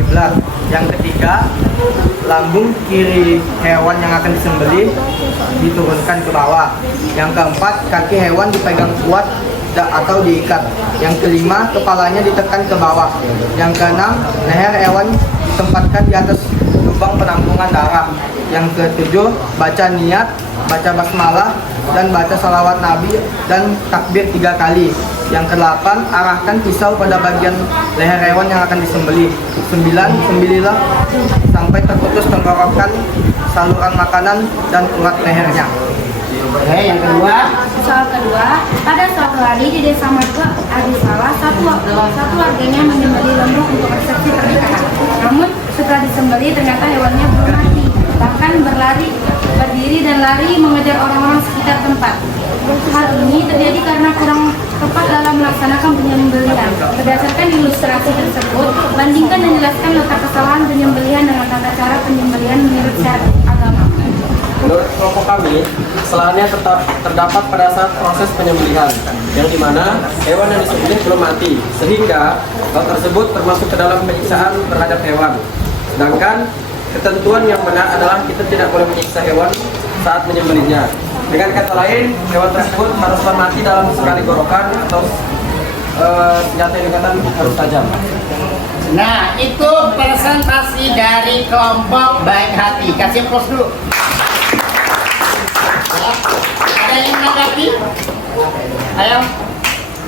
kiblat. Yang ketiga, lambung kiri hewan yang akan disembelih diturunkan ke bawah. Yang keempat, kaki hewan dipegang kuat atau diikat. Yang kelima, kepalanya ditekan ke bawah. Yang keenam, leher hewan ditempatkan di atas lubang penampungan darah. Yang ketujuh, baca niat, baca basmalah, dan baca salawat Nabi dan takbir 3 kali. Yang kedelapan, arahkan pisau pada bagian leher hewan yang akan disembelih. 9, sembelihlah sampai terputus tenggorokan, saluran makanan, dan urat lehernya. Oke, yang kedua. Soal kedua, pada suatu hari di desa Marga ada salah satu warganya menyembelih lembu untuk resepsi pernikahan. Namun setelah disembelih ternyata hewannya belum mati, bahkan berdiri dan lari mengejar orang-orang sekitar tempat. Hal ini terjadi karena kurang tepat dalam melaksanakan penyembelihan. Berdasarkan ilustrasi tersebut, bandingkan dan jelaskan letak kesalahan penyembelihan dengan tata cara penyembelihan menurut syariat agama. Menurut kelompok kami, kesalahannya tetap terdapat pada saat proses penyembelihan, yang dimana hewan yang disembelih belum mati, sehingga hal tersebut termasuk ke dalam penyiksaan terhadap hewan. Sedangkan ketentuan yang benar adalah kita tidak boleh menyiksa hewan saat menyembelihnya. Dengan kata lain, hewan tersebut haruslah mati dalam sekali gorokan atau senjata yang dikatakan harus tajam. Nah, itu presentasi dari kelompok baik hati. Kasih aplaus dulu. Ya. Ada yang menanggapi? Ayo.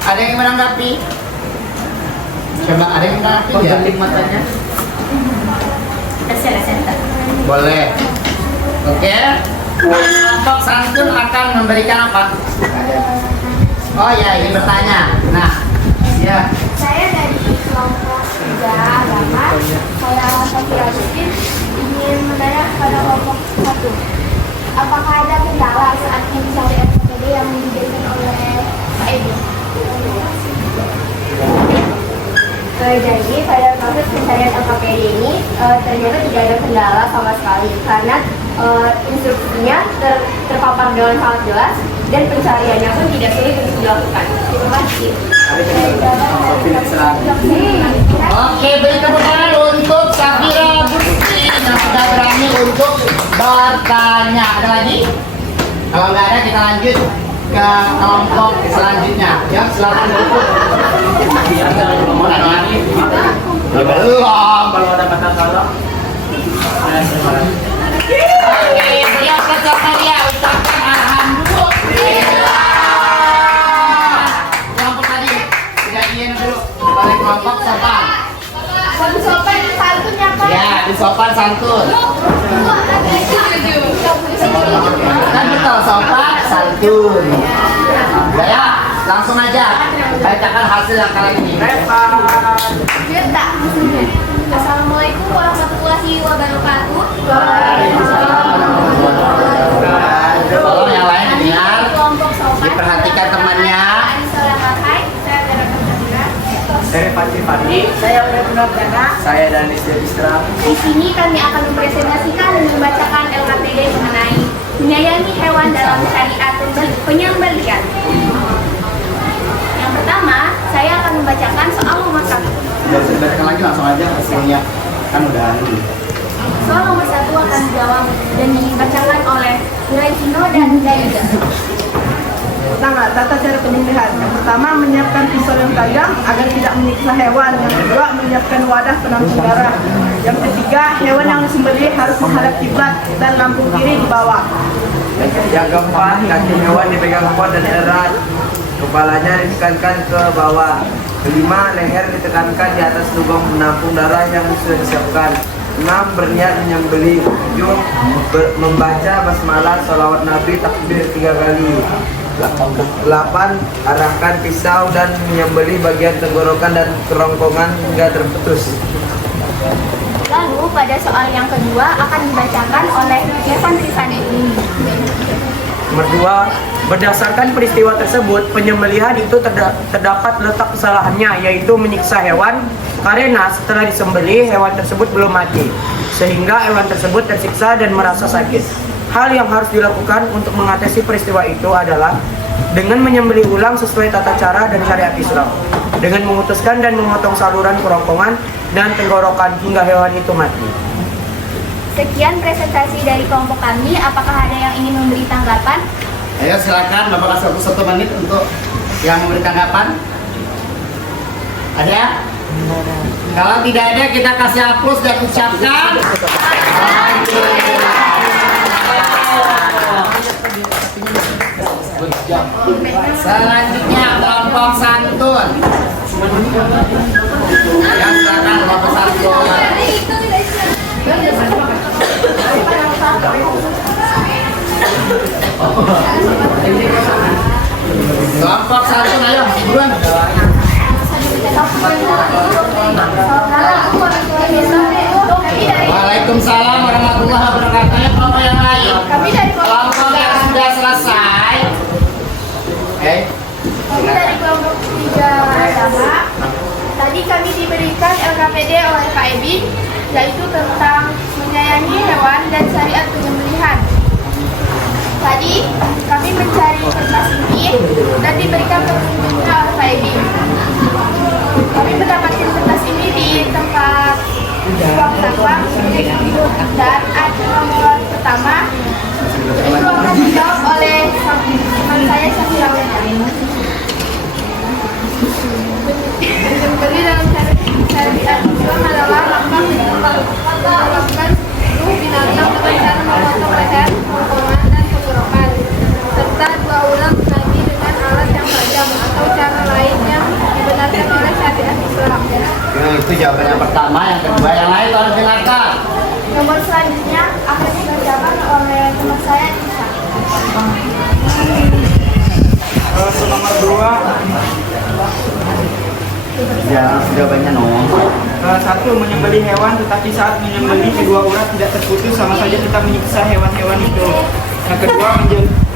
Ada yang menanggapi? Coba ada yang menanggapi ya? matanya. Boleh. Oke. Kelompok santun akan memberikan apa? Oh ya, ini bertanya. Nah, ya. Saya dari kelompok sejarah agama. Saya Safira Rustin ingin bertanya kepada kelompok 1. Apakah ada kendala saat mencari SPPD yang disediakan oleh Pak Edu? Jadi pada proses pencarian LKPD ini ternyata tidak ada kendala sama sekali karena instruksinya terpapar dengan sangat jelas dan pencariannya pun tidak sulit untuk dilakukan. Terima kasih. Oke, beri tepuk tangan untuk Safira Rustin yang sudah berani untuk bertanya. Ada lagi? Kalau nggak ada, kita lanjut ke kelompok selanjutnya. Ya, silakan untuk. Ada lagi? Belum. Kalau ada kata salah, Oke, beliau Safira ucapkan alhamdulillah. Kelompok tadi sudah diin dulu oleh kelompok sopan. Sopan santunnya Pak. Ya, di sopan santun. Kan betul, sopan santun. Udah ya, langsung aja bacakan hasil yang kali ini. Cerita. Assalamualaikum warahmatullahi wabarakatuh. Tolong yang lain dengar, Kelompok sopan. diperhatikan temannya. saya Fatih Fadi, Saya benar-benar Dana. saya Danis Dedistra. Di sini kami akan mempresentasikan dan membacakan LKPD mengenai menyayangi hewan dalam syariat penyembelihan. Yang pertama, saya akan membacakan soal nomor 1. Udah bisa dibacakan lagi, langsung aja hasilnya. Kan udah ini. Soal nomor 1 akan dijawab dan dibacakan oleh Nuraisino dan Daida. Pertama, tata cara penyembelihan. Yang pertama, menyiapkan pisau yang tajam agar tidak menyiksa hewan. Yang kedua, menyiapkan wadah penampung darah. Yang ketiga, hewan yang disembelih harus menghadap kiblat dan lambung kiri di bawah. Yang keempat, kaki hewan dipegang kuat dan erat, kepalanya ditekankan ke bawah. Kelima, leher ditekankan di atas lubang penampung darah yang sudah disiapkan. 6, berniat menyembelih. 7, membaca basmalah, sholawat Nabi, takbir 3 kali. 8, arahkan pisau dan menyembelih bagian tenggorokan dan kerongkongan hingga terputus. Lalu pada soal yang kedua akan dibacakan oleh Evan Trifani. Nomor 2, berdasarkan peristiwa tersebut, penyembelihan itu terdapat letak kesalahannya, yaitu menyiksa hewan karena setelah disembelih hewan tersebut belum mati, sehingga hewan tersebut tersiksa dan merasa sakit. Hal yang harus dilakukan untuk mengatasi peristiwa itu adalah dengan menyembelih ulang sesuai tata cara dan syariat Islam, dengan memutuskan dan memotong saluran kerongkongan dan tenggorokan hingga hewan itu mati. Sekian presentasi dari kelompok kami. Apakah ada yang ingin memberi tanggapan? Ayo silakan, Bapak kasih waktu 1 menit untuk yang memberi tanggapan. Ada? Kalau tidak ada, kita kasih aplaus dan ucapkan. Selanjutnya kelompok santun. Ya, silakan kelompok santun. Kelompok santun, ayo buruan. Waalaikumsalam warahmatullahi wabarakatuh. Kelompok yang lain. Kami dari Kelompok yang sudah selesai. Kami dari kelompok 3 agama. Tadi kami diberikan LKPD oleh Pak Ebi, yaitu tentang menyayangi hewan dan syariat penyembelihan. jawabannya no. Satu, menyembelih hewan tetapi saat menyembelih kedua urat tidak terputus, sama saja kita menyiksa hewan-hewan itu. Yang kedua,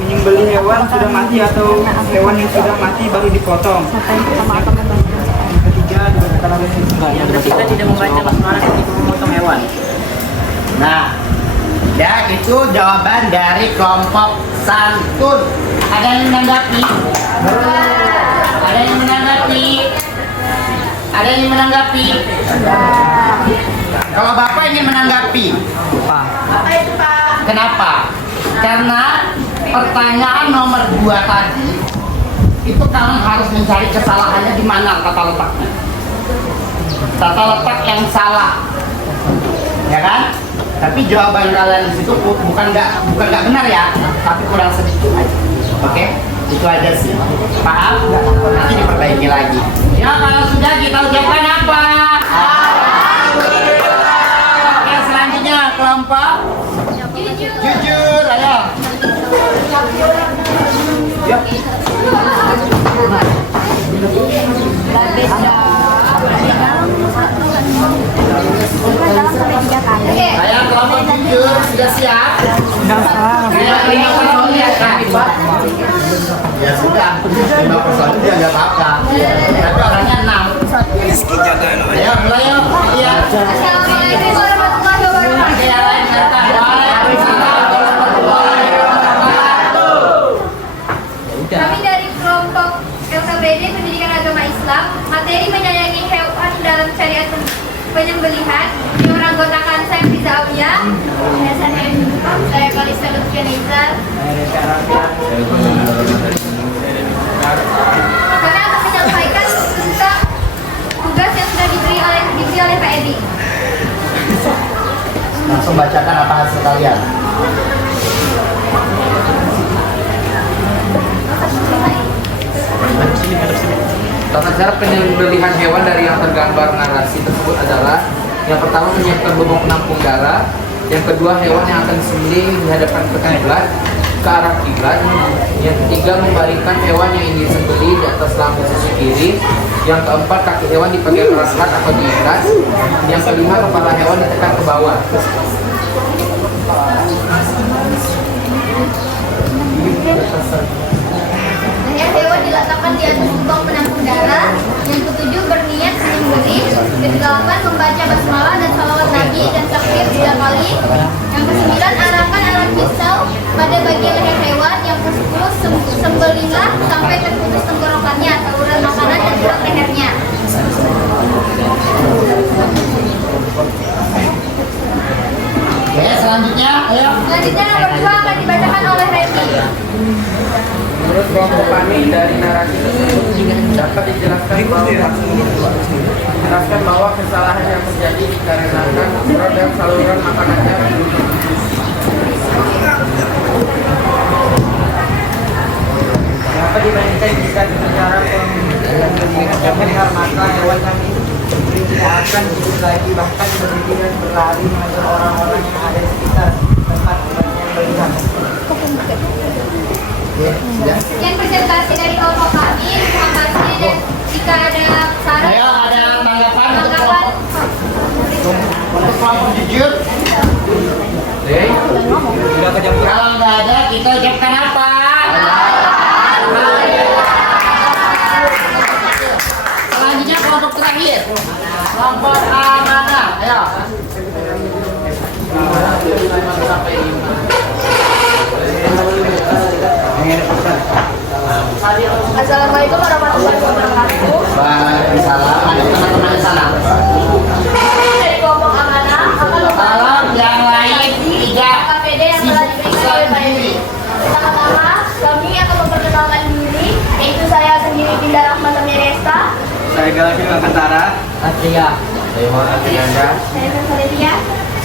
menyembelih hewan sudah mati atau hewan yang sudah mati baru dipotong. Yang ketiga, dibacakan oleh Kita tidak membaca basmalah ketika memotong hewan. Nah, ya itu jawaban dari kelompok santun. Ada yang menanggapi? Ada yang menanggapi? Ada yang menanggapi? Kalau Bapak ingin menanggapi, Apa itu Pak? kenapa? Karena pertanyaan nomor 2 tadi itu kamu harus mencari kesalahannya di mana tata letaknya. Tata letak yang salah, ya kan? Tapi jawaban kalian di situ bukan nggak benar ya, tapi kurang sedikit aja. Oke, itu aja sih. Paham? Nanti diperbaiki lagi. Ya kalau sudah kita ucapkan apa? Oke, selanjutnya kelompok jujur, ayo. Yuk. Saya kelompok jujur sudah siap. Ya, 5 personnya ya sudah, 5 person itu nggak apa-apa. Tapi orangnya 6. Ayo mulai yuk. Iya. Assalamualaikum warahmatullahi wabarakatuh. Oke, yang lain datang. Waalaikumsalam warahmatullahi wabarakatuh. Kami dari kelompok LKPD Pendidikan Agama Islam, materi menyayangi hewan dalam syariat penyembelihan yang beranggotakan saya Fiza Awiyah, saya Kalista Lutfi Nizar. Kami akan menyampaikan tentang tugas yang sudah diberi oleh Pak Edi. Langsung bacakan apa hasil kalian. Tata cara penyembelihan hewan dari yang tergambar narasi tersebut adalah: yang pertama, menyiapkan bobong penampung darah; yang kedua, hewan yang akan disembelih dihadapkan ke kiblat, ke arah kiblat; yang ketiga, membaringkan hewan yang ingin disembelih di atas lampu sisi kiri; yang keempat, kaki hewan dipegang erat atau diikat; yang kelima, kepala hewan ditekan ke bawah. Yang hewan diletakkan di atas lubang penampung darah. Yang ketujuh, berniat menyembelih. Kedelapan, membaca basmalah dan salawat Nabi dan takbir 3 kali. Yang kesembilan, arahkan arah pisau pada bagian leher hewan. Yang kesepuluh, sembelihlah sampai terputus tenggorokannya, saluran makanan dan tulang lehernya. Oke, selanjutnya, ayo. Selanjutnya nomor 2 akan dibacakan oleh Remi. Menurut kelompok kami, dari narasi tersebut dapat dijelaskan bahwa kesalahan yang terjadi dikarenakan program saluran makanannya dapat dibandingkan jika secara penghormatan maka hewan kami tidak akan hidup lagi, bahkan berhenti dan berlari mengejar orang-orang yang ada di sekitar tempat penyembelihan. Sekian presentasi dari kelompok kami. Terima kasih, dan jika ada saran, Ayo, ada tanggapan untuk tanggapan, kelompok jujur? Sudah kejam. Kalau nggak ada, kita ucapkan apa? Selanjutnya kelompok terakhir, kelompok amanah. Ayo. Assalamualaikum warahmatullahi wabarakatuh. Waalaikumsalam. Ada teman-teman di sana. Dari kelompok amanah akan Salam yang lain tidak KPD yang telah diberikan oleh Pak Edi. Pertama-tama, kami akan memperkenalkan diri, yaitu saya sendiri Dinda Rahman Tamiresta. Saya Galakil Alcantara. Atria. Saya mau Atrianda. Saya Salia.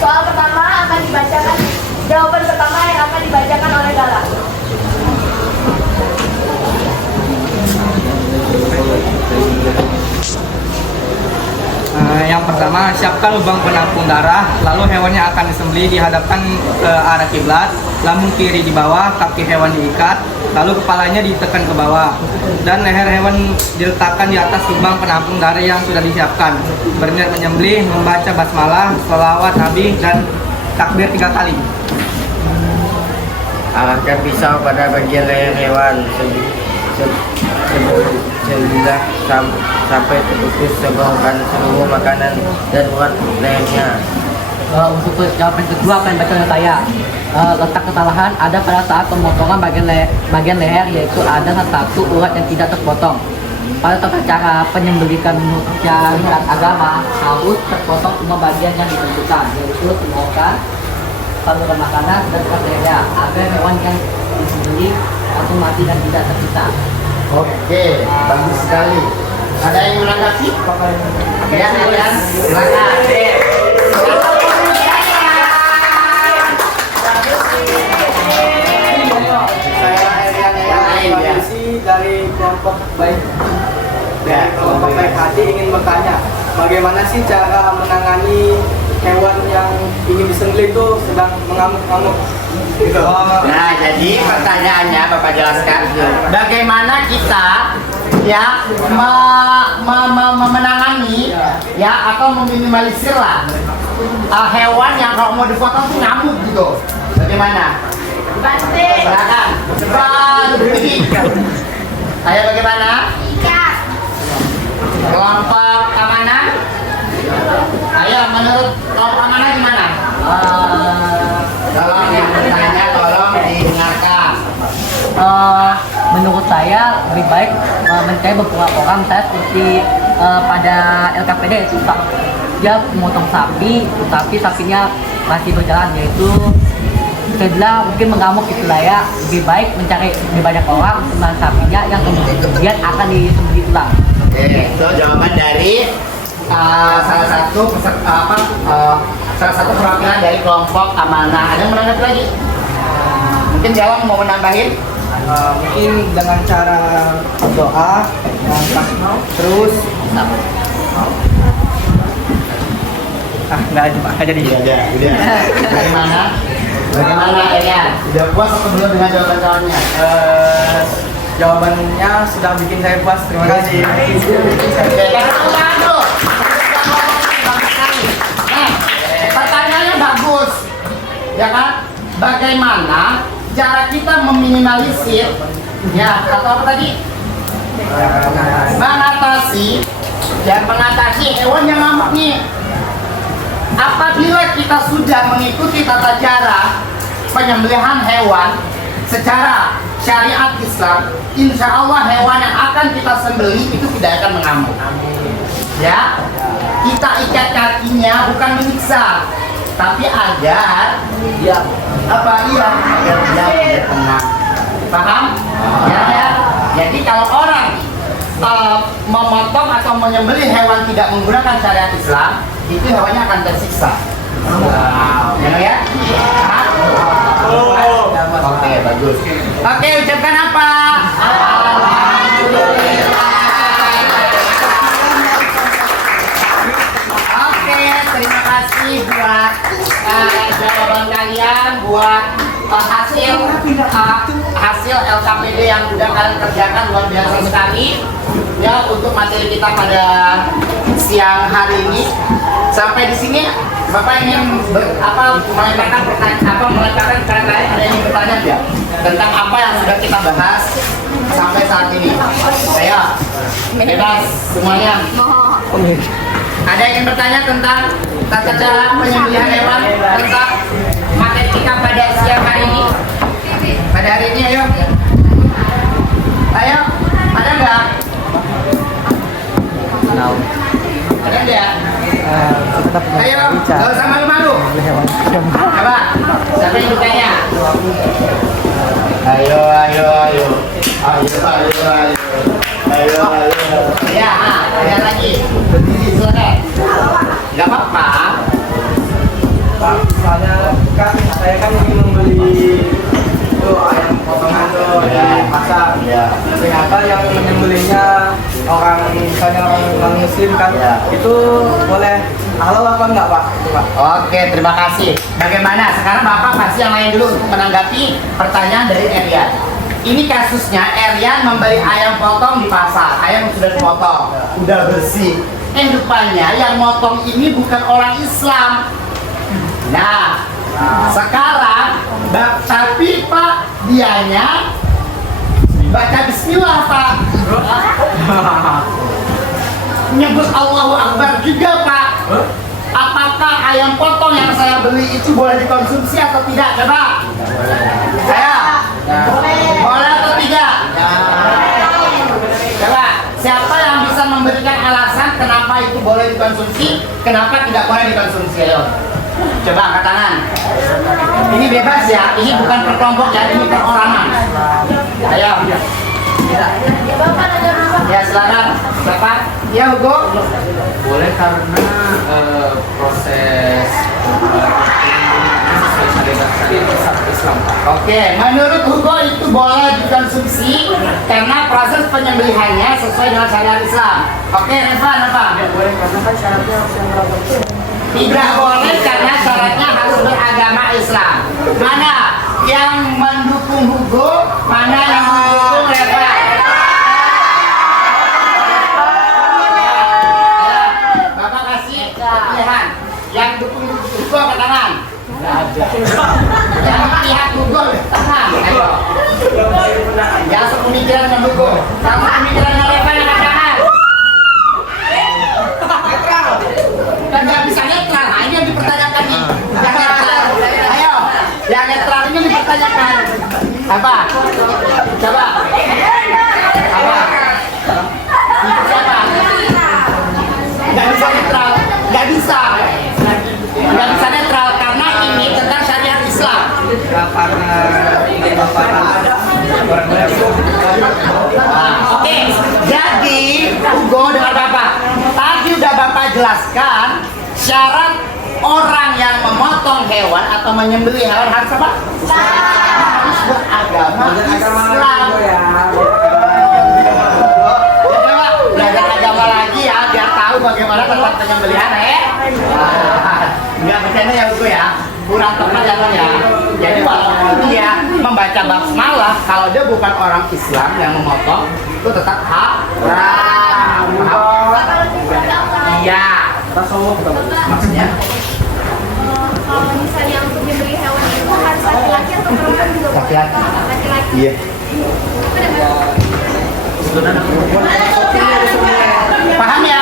Soal pertama akan dibacakan, jawaban pertama yang akan dibacakan oleh Gala. Yang pertama, siapkan lubang penampung darah, lalu hewannya akan disembelih dihadapkan ke arah kiblat, lambung kiri di bawah, kaki hewan diikat, lalu kepalanya ditekan ke bawah, dan leher hewan diletakkan di atas lubang penampung darah yang sudah disiapkan. Berniat menyembelih, membaca basmalah, sholawat Nabi, dan takbir 3 kali. Arahkan pisau pada bagian leher hewan sebelah sampai terputus sebelumkan seluruh makanan dan urat lehernya. Untuk jawaban kedua akan baca oleh saya. Letak kesalahan ada pada saat pemotongan bagian leher, yaitu ada satu urat yang tidak terpotong. Pada tata cara penyembelihan menurut syariat agama harus terpotong semua bagian yang ditentukan, yaitu tenggorokan, saluran makanan, dan urat lehernya, agar hewan yang disembelih langsung mati dan tidak tersisa. Oke, bagus sekali. Ada yang menanggapi? Ya, kalian silakan. Saya dari kelompok baik. Ya, kelompok baik hati ingin bertanya, bagaimana sih cara menangani hewan yang ingin disembelih itu sedang mengamuk-ngamuk? Gitu. Nah, jadi pertanyaannya Bapak jelaskan, bagaimana kita ya menangani ya atau meminimalisir lah hewan yang kalau mau dipotong tuh ngamuk gitu. Bagaimana? Silakan. Ayo bagaimana? Kelompok keamanan? Ayo menurut kelompok keamanan gimana? Tolong yang bertanya tolong didengarkan. Menurut saya lebih baik mencari beberapa orang, saya seperti pada LKPD itu dia memotong sapi, tapi sapinya masih berjalan, yaitu setelah mungkin mengamuk gitu lah ya. Lebih baik mencari lebih banyak orang dengan sapinya yang kemudian akan disembelih ulang. Oke, itu jawaban dari salah satu perwakilan dari kelompok amanah. Ada yang menanggapi lagi? Mungkin jawab mau menambahin? Mungkin dengan cara doa, terus nggak jadi. Udah. Bagaimana Elian? Udah puas atau belum dengan jawaban kawannya? Jawabannya sudah bikin saya puas. Terima kasih. Pertanyaannya bagus, ya kan? Bagaimana cara kita meminimalisir, ya atau apa tadi? Mengatasi hewan yang ngamuk nih. Apabila kita sudah mengikuti tata cara penyembelihan hewan secara syariat Islam, insya Allah hewan yang akan kita sembelih itu tidak akan mengamuk. Ya, kita ikat kakinya bukan menyiksa, tapi agar dia agar dia tenang. Paham? Ya. Jadi kalau orang memotong atau menyembelih hewan tidak menggunakan syariat Islam, itu hewannya akan tersiksa. Ya? Oke, bagus. Oke, ucapkan apa? Oke, terima kasih buat jawaban kalian, buat hasil LKPD yang sudah kalian kerjakan, luar biasa sekali. Ya, untuk materi kita pada siang hari ini. Sampai di sini Bapak ingin melemparkan pertanyaan, ada yang bertanya ya tentang apa yang sudah kita bahas sampai saat ini. Ayo, bebas semuanya. Ada yang ingin bertanya tentang tata cara penyembelihan hewan, tentang materi kita pada siang hari ini? Pada hari ini, ayo. Ada nggak? Ada nggak? Ayo, nggak usah malu-malu. Apa? Siapa yang bertanya? Ayo. Ya, ada lagi. Berdiri, silakan. Nggak apa-apa. Pak, misalnya kan saya kan ingin membeli ayam potongan tuh di pasar. Ternyata yang menyembelihnya orang misalnya orang muslim kan, Ya. itu boleh halal apa enggak Pak? Itu, Pak. Oke, terima kasih. Bagaimana? Sekarang Bapak kasih yang lain dulu untuk menanggapi pertanyaan dari Erian. Ini kasusnya Erian membeli ayam potong di pasar. Ayam sudah dipotong, udah bersih. Rupanya yang motong ini bukan orang Islam. Nah, sekarang tapi Pak dianya baca Bismillah Pak. Nyebut Allahu Akbar juga Pak. Apakah ayam potong yang saya beli itu boleh dikonsumsi atau tidak? Coba. Saya. Boleh atau tidak? Coba. Siapa yang bisa memberikan alasan kenapa itu boleh dikonsumsi, kenapa tidak boleh dikonsumsi? Ayo. Coba angkat tangan. Ini bebas ya. Ini bukan per kelompok ya. Ini perorangan. Ayo. Ya silakan. Bapak. Ya Hugo. Boleh karena proses sesuai syariat Islam. Oke, menurut Hugo itu boleh dikonsumsi karena proses penyembelihannya sesuai dengan syariat Islam. Oke, Revan apa? Boleh karena kan syaratnya harus yang beragama. Tidak boleh karena syaratnya harus beragama Islam. Mana yang mendukung Hugo, mana yang mendukung Revan? Bapak kasih pilihan. Yang dukung Hugo ke tangan. Yang pihak Hugo tangan. Ayo. Jangan sepemikiran dengan Hugo. Kamu pemikiran dengan Revan yang tangan. Nggak bisa netral, nah ini yang dipertanyakan nih. Yang netral, ayo, yang netral ini yang dipertanyakan. Apa? Coba. Apa? Siapa? Nggak bisa netral, nggak bisa netral karena ini tentang syariat Islam. Karena ingin Bapak orang Oke, jadi Hugo dengan Bapak. Tadi udah Bapak jelaskan syarat orang yang memotong hewan atau menyembelih hewan harus apa? Harus beragama Islam. Ya coba belajar agama lagi ya biar tahu bagaimana tentang penyembelihan Enggak bercanda ya Hugo ya. Kurang tepat ya Bang ya. Jadi walaupun dia membaca basmalah, kalau dia bukan orang Islam yang memotong, itu tetap haram. Iya. Maksudnya? Kalau misalnya untuk membeli hewan itu harus laki-laki atau perempuan juga boleh? Laki-laki. Laki-laki. Iya. Paham ya?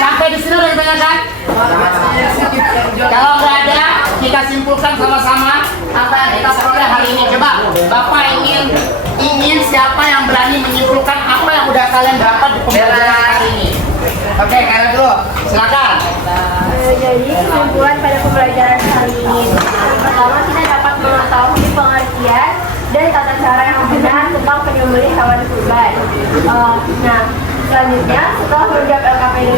Sampai di sini udah ditanyakan? Kalau nggak ada, kita simpulkan sama-sama apa yang kita peroleh hari ini. Coba, Bapak ingin siapa yang berani menyimpulkan apa yang udah kalian dapat di pembelajaran hari ini? Oke, kalian dulu, silakan. Jadi kesimpulan pada pembelajaran hari ini, pertama kita dapat mengetahui pengertian dan tata cara yang benar tentang penyembelih hewan kurban. Nah, selanjutnya setelah menjawab LKPD,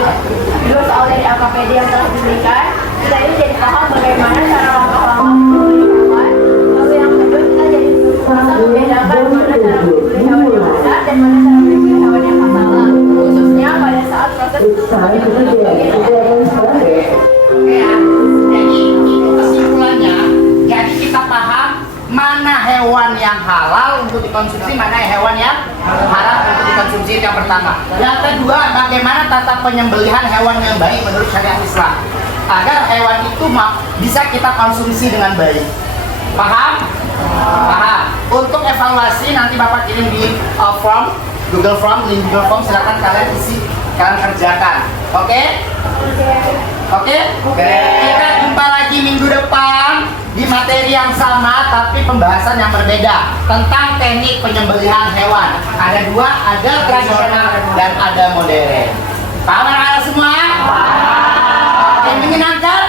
dua soal dari LKPD yang telah diberikan, kita ini jadi paham bagaimana cara langkah-langkah menyembelih hewan. Lalu yang kedua kita jadi merasa membedakan mana cara menyembelih hewan yang benar dan mana cara menyembelih hewan yang salah, khususnya pada saat proses Oke ya, jadi itu kesimpulannya. Jadi kita paham mana hewan yang halal untuk dikonsumsi, mana hewan yang haram untuk dikonsumsi. Itu yang pertama. Yang kedua, bagaimana tata penyembelihan hewan yang baik menurut syariat Islam agar hewan itu bisa kita konsumsi dengan baik. Paham? Paham. Untuk evaluasi nanti Bapak kirim di form Google Form, link Google Form, silakan kalian isi, kalian kerjakan. Oke? Oke? Kita jumpa lagi minggu depan di materi yang sama tapi pembahasan yang berbeda tentang teknik penyembelihan hewan. Ada dua, ada tradisional dan ada modern. Paham anak-anak semua? Yang menyenangkan?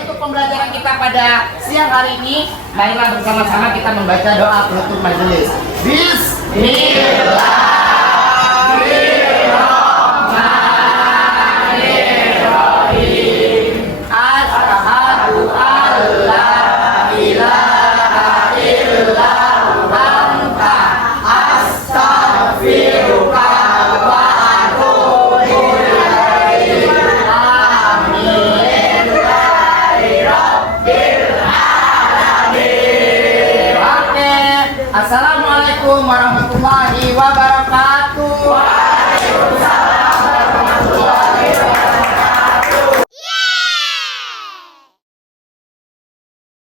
Untuk pembelajaran kita pada siang hari ini, marilah bersama-sama kita membaca doa penutup majelis. Bismillah. Ilaha illallah anta Assalamualaikum warahmatullahi wabarakatuh.